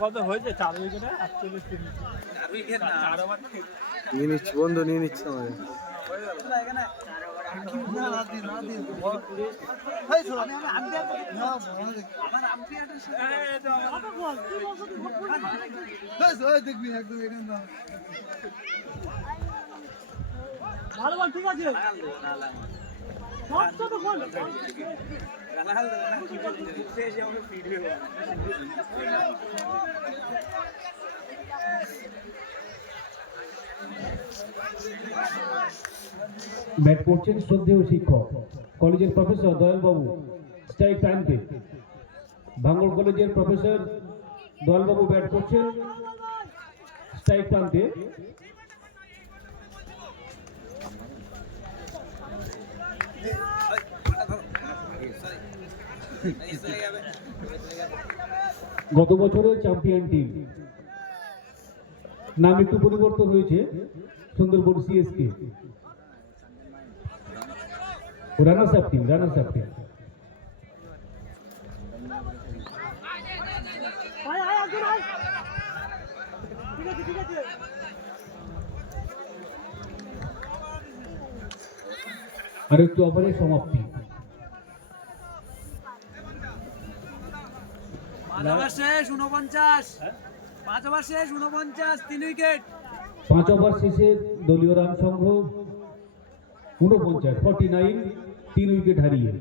কত হয়েছে 4 উইকেটে 48 নিয়ে নিচ্ছি বন্ধু, নিয়ে নিচ্ছি আমাদের। দেখবি একদম এখানে ভালো বল, ঠিক আছে। ব্যাট করছেন শ্রদ্ধেয় শিক্ষক কলেজের প্রফেসর দয়াল বাবু স্ট্রাইক টাইমতে। ভাঙ্গড় কলেজের প্রফেসর দয়াল বাবু ব্যাট করছেন স্ট্রাইক টাইমতে। গত বছরের চ্যাম্পিয়ন টিম নাম একটু পরিবর্তন হয়েছে, Sundarban CSK. Runners up team. আর একটু ওভারের সমাপ্তি। 5 ওভার শেষ 49, 5 ওভার শেষ 49, 3 উইকেট। 5 ওভার শেষে দলীয় রান সংগ্রহ 49, 3 উইকেট হারিয়ে।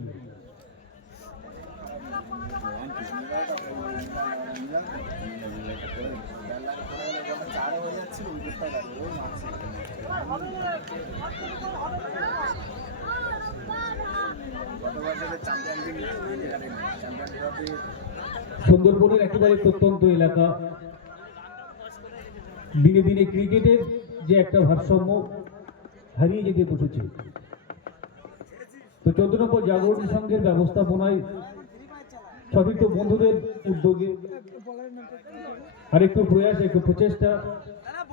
সুন্দরবনের একেবারে প্রত্যন্ত এলাকা, দিনে দিনে ক্রিকেটের যে একটা ভারসাম্য হারিয়ে যেতে বসেছে। তো 14 নম্বর জাগরণ সংঘের ব্যবস্থাপনায় সতীর্থ বন্ধুদের উদ্যোগে আরেকটু প্রয়াস, একটু প্রচেষ্টা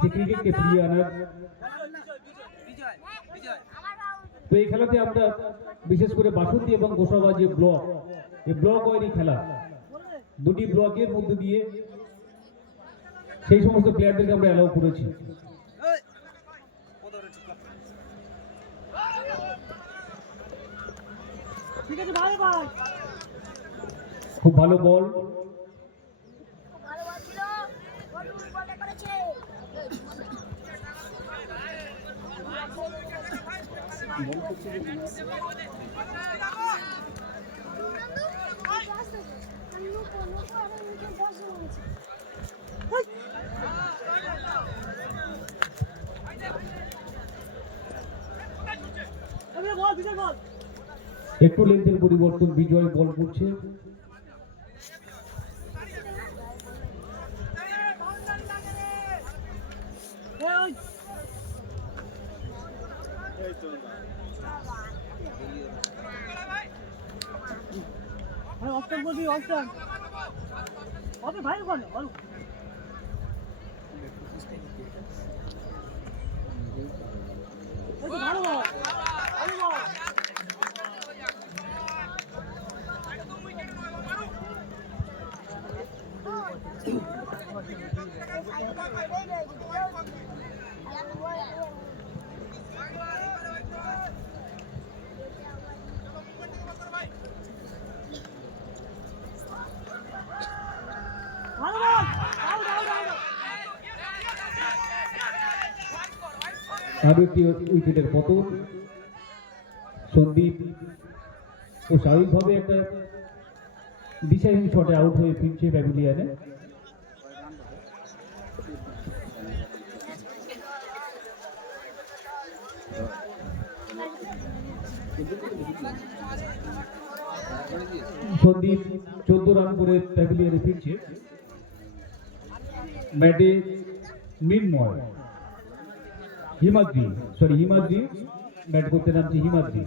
যে ক্রিকেটকে ফিরিয়ে আনার। তো এই খেলাতে আমরা বিশেষ করে বাসন্তী এবং গোসাবা যে ব্লক, এই ব্লক ওয়ারি খেলা, দুটি ব্লকের মধ্যে দিয়ে সেই সমস্ত প্লেয়ারদেরকে আমরা অ্যালাউ করেছি। খুব ভালো বল। একটু লেন্থের পরিবর্তন, বিজয় বল করছে। আরো একটি উইকেটের পতন। সন্দীপ ও স্বাভাবিকভাবে একটা দিশাহীন শটে আউট হয়ে ফিরছে প্যাভিলিয়নে। সন্দীপ 14 রান করে প্যাভিলিয়নে ফিরছে। ব্যাটে মৃন্ময়, হিমাদ্রি ব্যাট করতে নামছে হিমাদ্রি।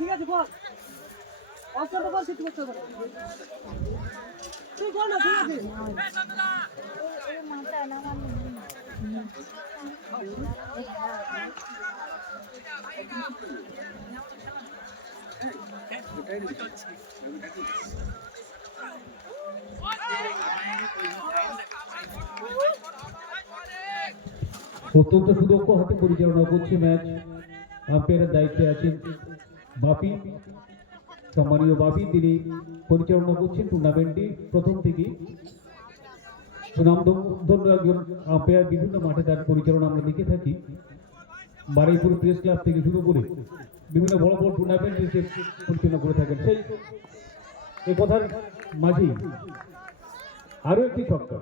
ঠিক আছে বল, অস্ত্র বল, কিছু করতে পারে তুই বল না, ঠিক আছে। অত্যন্ত সুদক্ষ হাতে পরিচালনা করছে ম্যাচ। আম্পায়ারের দায়িত্বে আছেন বাপি, সম্মানীয় বাপি। তিনি পরিচালনা করছেন টুর্নামেন্টটি প্রথম থেকেই। সুনামধন্য একজন আম্পায়ার, বিভিন্ন মাঠে তার পরিচালনা আমরা দেখে থাকি। বারুইপুর প্রেস ক্লাব থেকে শুরু করে বিভিন্ন বড় বড় টুর্নামেন্ট পরিচালনা করে থাকেন। সেই এ কথার মাঝেই আরো একটি ছক্কা,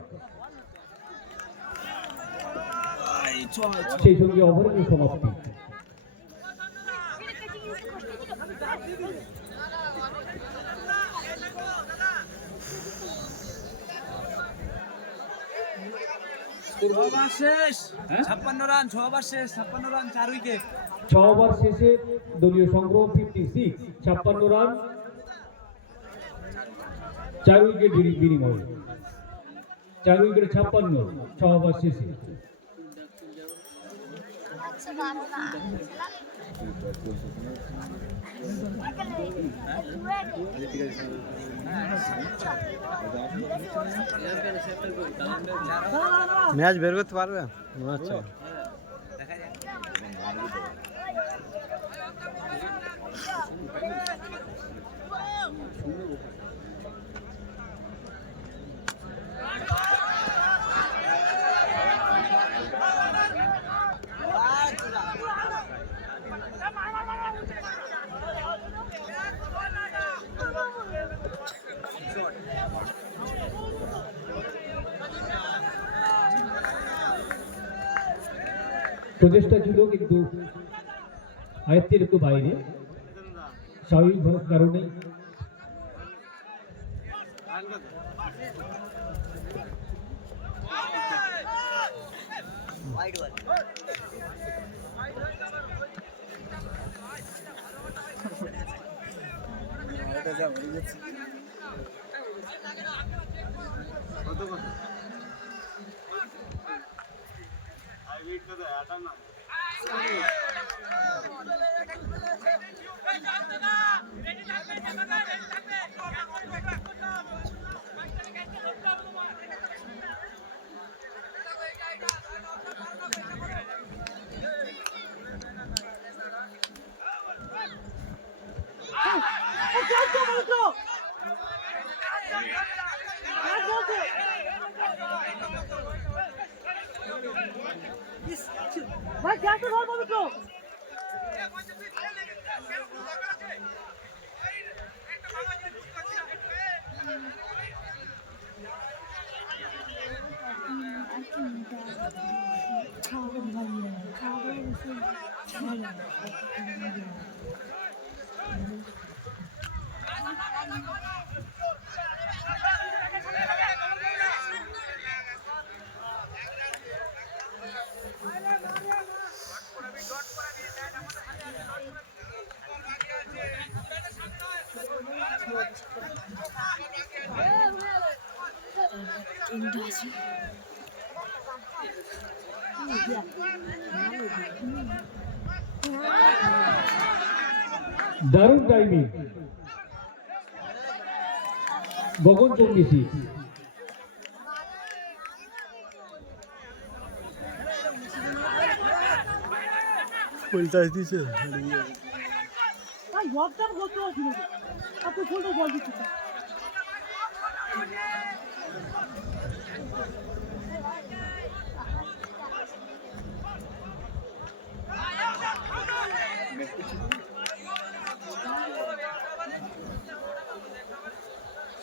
সেই সঙ্গে ওভারের সমাপ্তি। করবো শেষ হ্যাঁ 56 রান 6 ওভার শেষ 56 রান 4 উইকেট 6 ওভার শেষে দলীয় সংগ্রহ 56, 56 রান 4 উইকেট বিনিময়ে, 4 উইকেটে 56, 6 ওভার শেষে। ম্যাচ বের করতে পারবে মনে হচ্ছে প্রচেষ্টা ছিল কিন্তু আয়ত্তের একটু বাইরে, স্বাভাবিক কারণে ভাই ক্যাচটা ধর পবিত্র দারুণ টাইমিং, গগন চৌকিসি। উল্টাস দিছে ভাই ওয়াকটা করতে হচ্ছিল এত ফুলটা বল দিচ্ছে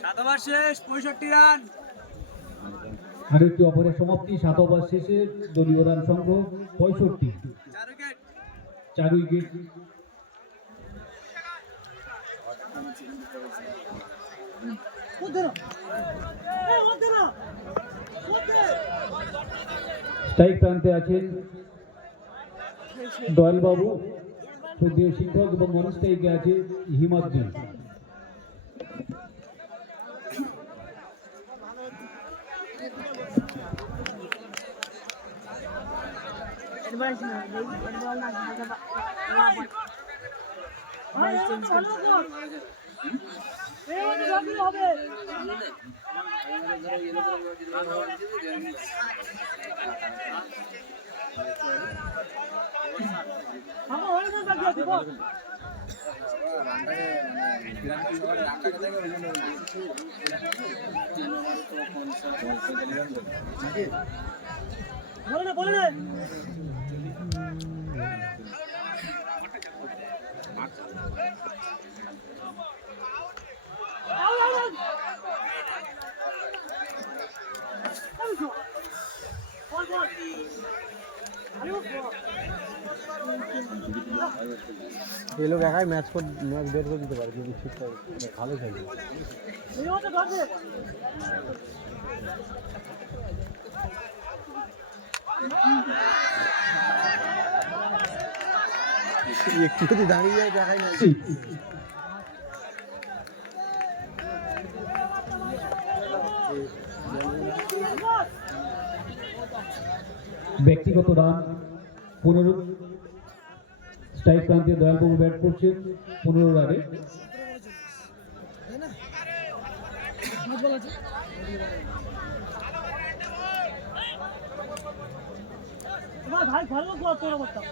সাত ওভার শেষ 65 রান আরেকটি অপরের সমাপ্তি, 7 ওভার শেষে দলীয় রান সংগ্রহ 65, 4 উইকেট 4 উইকেট। স্ট্রাইক প্রান্তে আছেন দয়াল বাবু, শ্রদ্ধেয় শিক্ষক, এবং নন স্ট্রাইকে আছে হিমাদ্রি। হবে আমার অনেক বাকি আছে বল বলে না বলে না এই লোক একাই ম্যাচ বের করে দিতে পারে যদি ঠিক ভালো খেলবে। একটু যদি দাঁড়িয়ে যায় দেখাই না। ব্যক্তিগত রান 15, স্ট্রাইক প্রান্তে দয়ালবাবু ব্যাট করছেন 15 রানে। ভাই ভালো গোল তোরা করতাম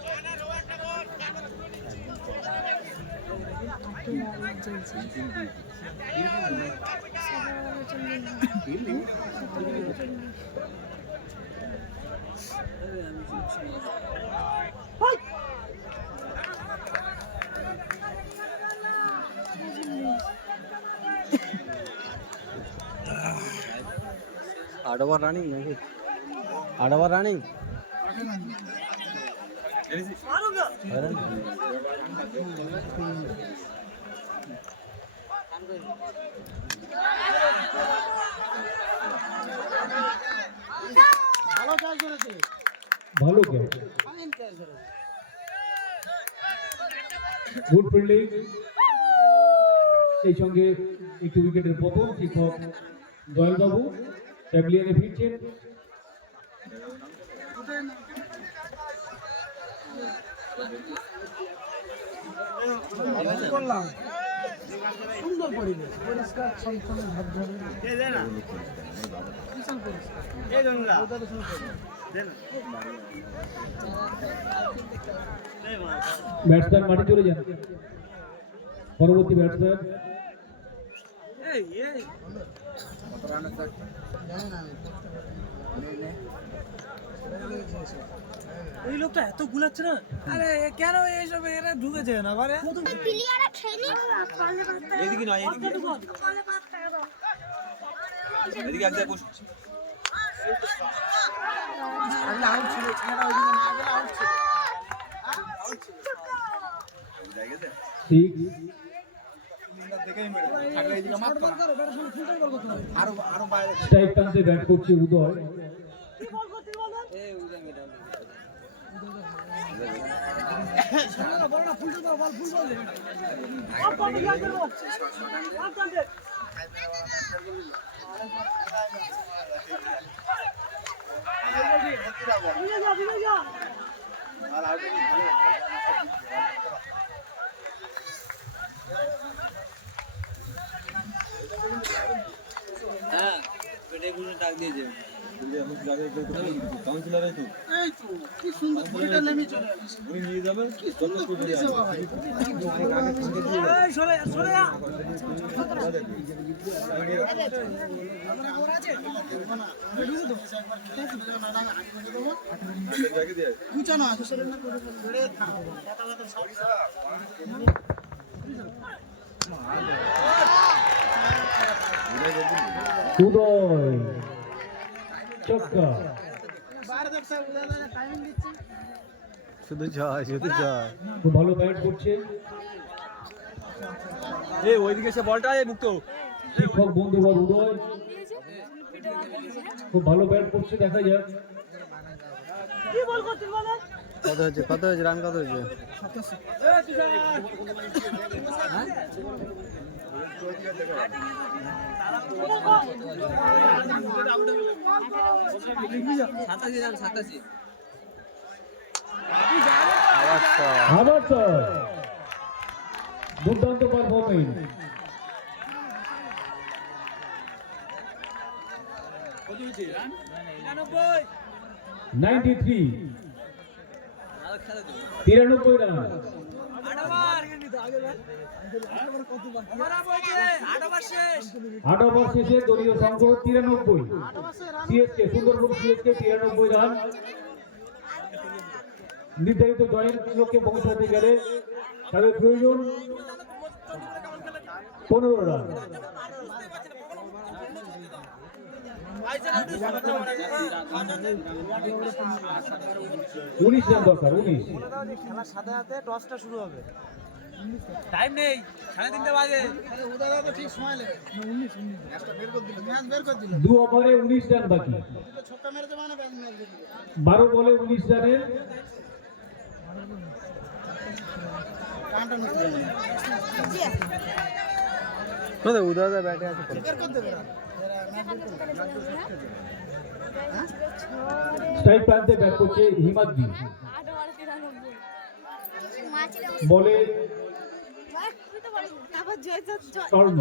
আট ওভার রানিং নাকি? 8 ওভার রানিং। ভালো চাষ করেছে ভালো ক্যাচ, গুড ফিল্ডিং, সেই সঙ্গে একটু উইকেটের পতন। শিক্ষক দয়ালবাবু প্যাভিলিয়নে ফিরছেন। সুন্দর পরিবেশ, পরিষ্কার ছলছলে ঝরঝরে। ব্যাটসম্যান মাঠে চলে যান। পরবর্তী ব্যাটসম্যান কত রানের চার? এই লোকটা এত গুলাচ্ছে না। আরে কেন এইসব এরা ঢুকেছে না বারে প্লেয়ারে খেলি এদিকে নয়, এদিকে এদিকে এক জায়গায় বসে। আউট ছিল, ছেলেটা ওইদিকে না গেলে আউট ছিল। জায়গাতে 6, দেখেই মেরে থাকলে এদিকে মারতো না। আরো বাইরে স্ট্রাইক প্রান্তে ব্যাট করছে উদয়। আর আউট হ্যাঁ পেটে গুলো ডাক দিয়েছে এই তো, কি সুন্দর বলটা নেমে চলে আসছে। কি সুন্দর পরিষেবা ভাই। এই সরে সরে যা উঁচানো আছে। উদয় ছক্কা। শুধু জয়, শুধু জয়। খুব ভালো ব্যাট করছে এই ওইদিকে সে বলটা মুক্ত। শিক্ষক বন্ধুবর উদয়। খুব ভালো ব্যাট করছে, দেখা যাক। কি বল করছিস বলে কত হয়েছে, কত হয়েছে, রান কত হয়েছে? আবার দুর্দান্ত পারফরমেন্স। কত হয়েছে রান? 93 রান। 8 ওভার শেষে দলীয় সংগ্রহ 93। CSK Sundarban CSK 93 run. নির্ধারিত জয়ের লক্ষ্যে পৌঁছাতে গেলে তাদের প্রয়োজন 15 রান। 19 রান দরকার। 19। খেলার সাথে সাথে টসটা শুরু হবে টাইম নেই, 3:30 বাজে। ওদের তো ঠিক সময় লেগে 19 ম্যাচটা বের করে দিল, ম্যাচ বের করে দিল। 2 ওভারে 19 রান বাকি, তো ছক্কা মেরেছে মানে ম্যাচ বের করে দিল। 12 বলে 19 রানের টানটা নিতে হবে। কোথায় উদয়দা ব্যাটে আছে? বের করে দেবে এরা। স্ট্রাইক প্রান্তে ব্যাট করছে হিমাদ্রি। বলে স্বর্ণ।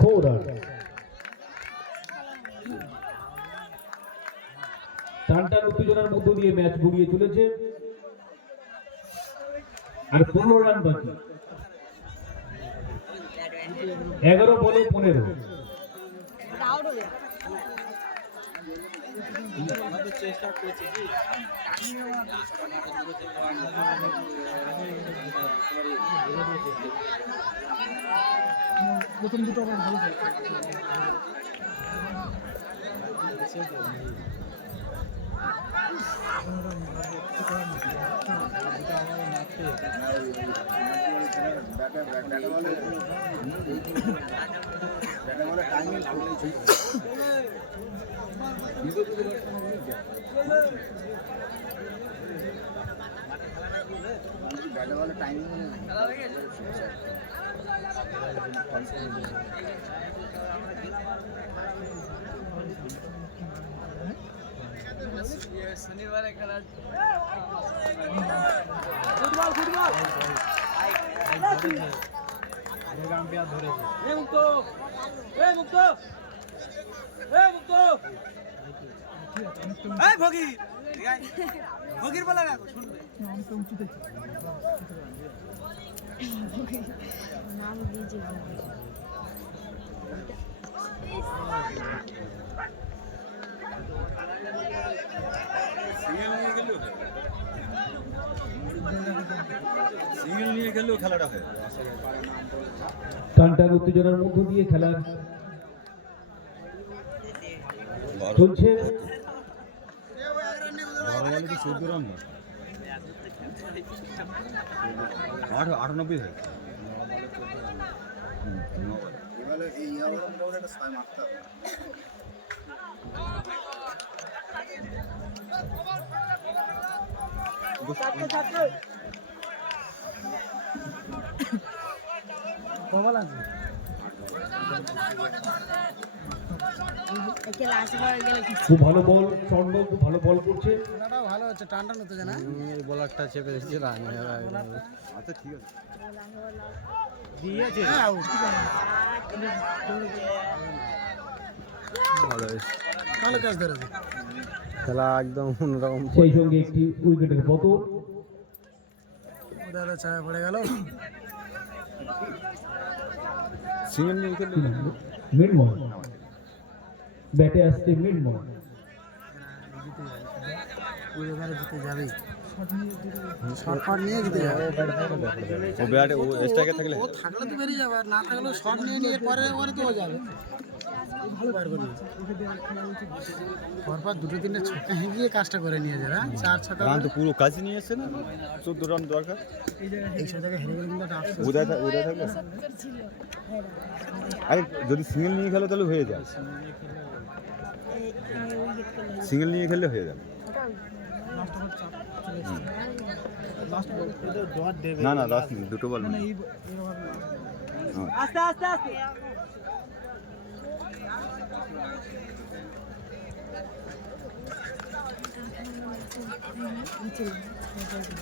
Four run. টানটান উত্তেজনার মধ্য দিয়ে ম্যাচ গড়িয়ে চলেছে, আর 15 রান বাকি। 11 বলে 15। প্রথম দুটো আমার ভালো খেলছে। ব্যাটে বলে টাইমিং শনিবারে খেলা ভগির বলা না শুনবে। অনেকটা উঁচুতে নাম দিয়েছে সিঙ্গেল নিয়ে গেলেও খেলাটা হয়। টানটান উত্তেজনার মধ্য দিয়ে খেলা চলছে। 14 রান 98 হয়। এবারে এই মোটামুটি একটা 6 মারতে হবে। কমা লাগছে। খুব ভালো বল, স্বর্ণ খুব ভালো বল করছে। খেলাটাও ভালো হচ্ছে, টানটা নতে জানা। এই বোলারটা চেপে দিচ্ছে রান। আচ্ছা ঠিক আছে। দিয়েছে হ্যাঁ ঠিক আছে, ভালো হয়েছে। ভালো ক্যাচ ধরেছে। খেলা একদম অন্যরকম। সেই সঙ্গে একটি উইকেটের পতন। ওদের ছায়া পড়ে গেল। সিঙ্গেল নিয়ে খেললে মিডমন ব্যাটে আসছে মিডমন। ওদের জিতে যাবে, শর্ট নিয়ে জিতে যাবে। ও ব্যাটে ও স্ট্রাইকে থাকলে ও থাকলে তো বেরিয়ে যাবে, আর না থাকলেও শর্ট নিয়ে নিয়ে পরে ওরে তো যাবে। ভালো বার করে দিয়েছে। পরপর 2-3 ছক্কা হেঁকিয়ে কাজটা করে নিয়ে যাবে। 4 ছক্কা রান তো পুরো কাজে নিয়ে এসছে না। 14 রান দরকার। এই জায়গায় হেরে গেলে কিন্তু একটা আফসোস। উদয় থাকলে আরে যদি সিঙ্গেল নিয়ে খেলো তাহলে হয়ে যায়। সিঙ্গেল নিয়ে খেললে হয়ে যাবে। না না লাস্ট দুটো বল মানে আস্তে আস্তে আস্তে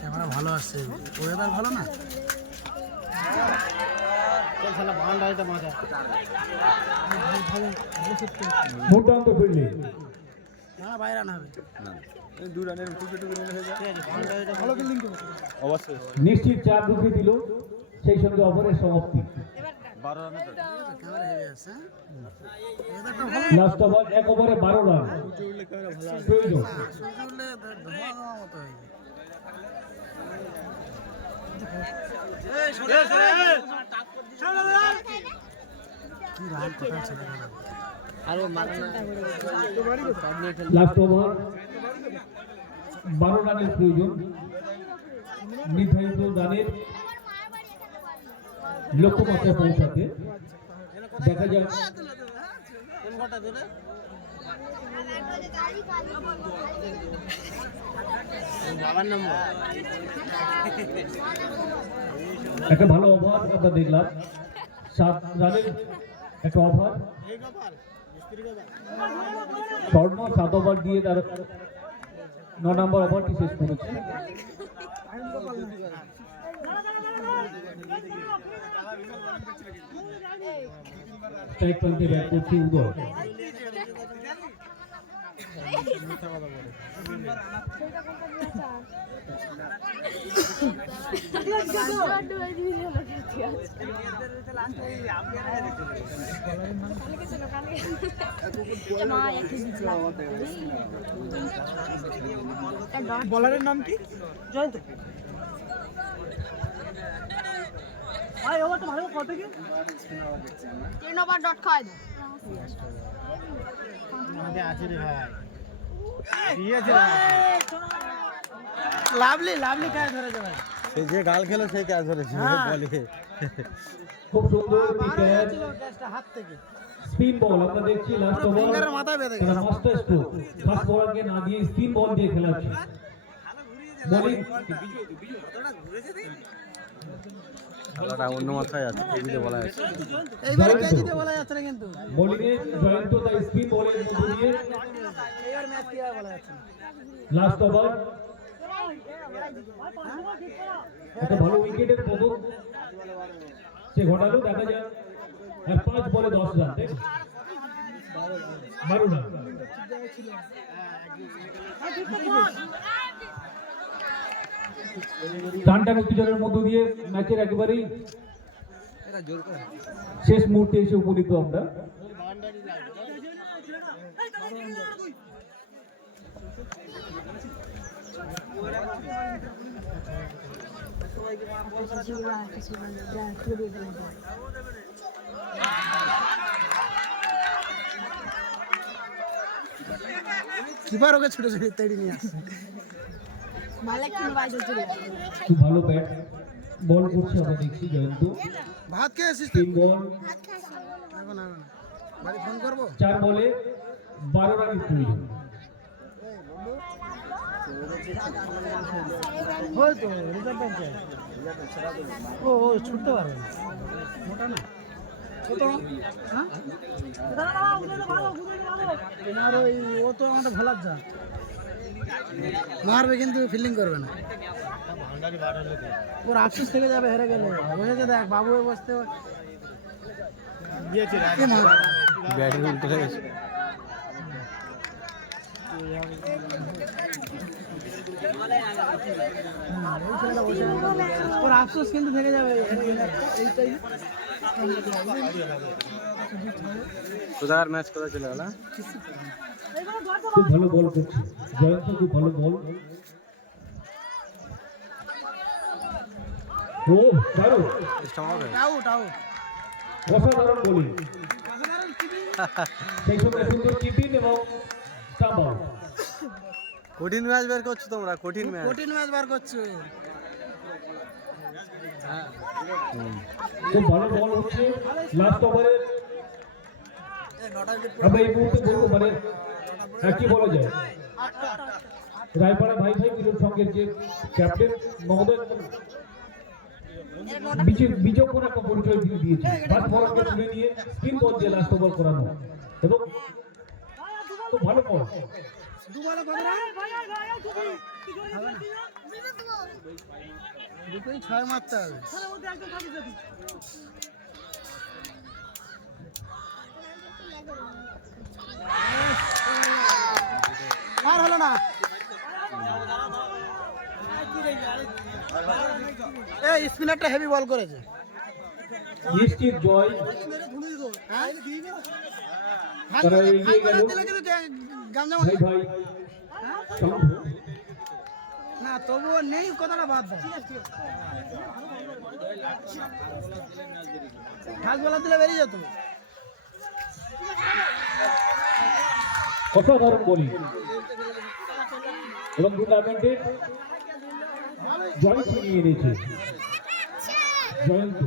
ক্যামেরা ভালো আসছে, ওয়েদার ভালো না। দুর্দান্ত ফিল্ডিং। না বাইরে না হবে, না এই 2 রানের উইকেট নিলে হয়ে যায়। ভালো ফিল্ডিং করেছে। অবশ্যই নিশ্চিত 4 ঢুকে দিল, সেই সঙ্গে ওভারের সমাপ্তি। 12 রানের ক্যামেরা হেভি আছে। ওয়েদারটা ভালো, লাস্ট ওভার 1 ওভারে 12 রান প্রয়োজন। সূর্য উঠলে ধোঁয়া ধোঁয়া মতো হয়ে যায়। কি রান কোথায় ছেলে আর ও মারা লাস্ট ওভার 12 রানের প্রয়োজন নির্ধারিত রানের লক্ষ্যমাত্রায় পৌঁছাতে। দেখা যাক একটা ভালো ওভার আমরা দেখলাম, 7 রানের একটা ওভার, স্বর্ণ 7 ওভার দিয়ে তার 9 নম্বর ওভারটি শেষ করেছে। স্ট্রাইক প্রান্তে ব্যাট করছে উদয়। বলারের নাম কি? জয়ন্ত ভাই ওভারটা ভালো কত কি 3 ওভার ডট খায় দাও। লাভলি লাভলি কাজ ধরেছে ভাই সেই যে গাল খেলো সেই ক্যাচ ধরেছে বলে। খুব সুন্দর ক্যাচ, ক্যাচটা হাত থেকে স্পিন বল আমরা দেখছি লাস্ট ওভার ফিঙ্গারের মাথায় বেঁধে গেছে। মাস্টার স্ট্রোক, ফাস্ট বোলারকে না দিয়ে স্পিন বল দিয়ে খেলাচ্ছে। বোলিং খেলাটা অন্য মাথায় আছে, টিভিতে বলা আছে। এইবারে কে জিতে বলা যাচ্ছে না কিন্তু বোলিং এ জয়ন্ত তাই স্পিন বলের মধ্য দিয়ে এইবার ম্যাচ কি হয় বলা যাচ্ছে না। লাস্ট ওভার একটা ভালো উইকেটের পতন সে ঘটালো। দেখা যায় 5 বলে 10 রান, 12 রান। টানটান উত্তেজনের মধ্য দিয়ে ম্যাচের একেবারেই শেষ মুহূর্তে এসে উপনীত আমরা। কিপার ওকে ছুটে ছুটে তেড়ি নিয়ে আসছে। খুব ভালো ব্যাট বল করছে আমরা দেখছি জয়ন্ত। ভাত খেয়ে এসেছিস 3 বল এখন এখন বাড়ি ফোন করবো 4 বলে 12 রানের প্রয়োজন। হয়তো রিজার্ভ ব্যাংকে ও ও ছুটতে পারবে না মোটা না ছোট হ্যাঁ আর ওই ও তো আমাদের ভালার যা মারবে কিন্তু ফিল্ডিং করবে না। ওর আফসোস থেকে যাবে হেরে গেলে। বসেছে দেখ বাবু বসতে ব্যাটিং উল্টে গেছে। ওর আফসোস কিন্তু থেকে যাবে হেরে গেলে। এইটাই কোথাকার ম্যাচ কোথায় চলে গেল? খুব ভালো বল করছে জয়ন্ত, খুব ভালো বল। ও দারুণ, আউট আউট অসাধারণ বোলিং, সেই সঙ্গে সুন্দর কিপিং এবং স্টাম্প আউট। কঠিন ম্যাচ বের করছো তোমরা, কঠিন ম্যাচ। কঠিন ম্যাচ বার করছো। খুব ভালো বল হচ্ছে লাস্ট ওভারে। আমরা এই মুহূর্তে বলবো মানে কি বলা যায়, রায়পাড়া ভাই ভাই মিলন সঙ্গের যে ক্যাপ্টেন মহোদয় বিচক্ষণ একটা পরিচয় দিয়ে দিয়েছে। ফাস্ট বলারকে তুলে নিয়ে স্পিন বল দিয়ে লাস্ট ওভার করানো এবং খুব ভালো বল। দুটোই 6 মারতে হবে। আর হলো না। এই স্পিনারটা হেভি বল করেছে। নিশ্চিত জয়, তারা এগিয়ে গেল। ভাই ভাই না তবুও নেই, কথাটা বাদ দেয়। ফাস্ট বলার দিলে বেরিয়ে যেত। অসাধারণ বোলিং এবং টুর্নামেন্টের জয় ছিনিয়ে এনেছে জয়ন্ত।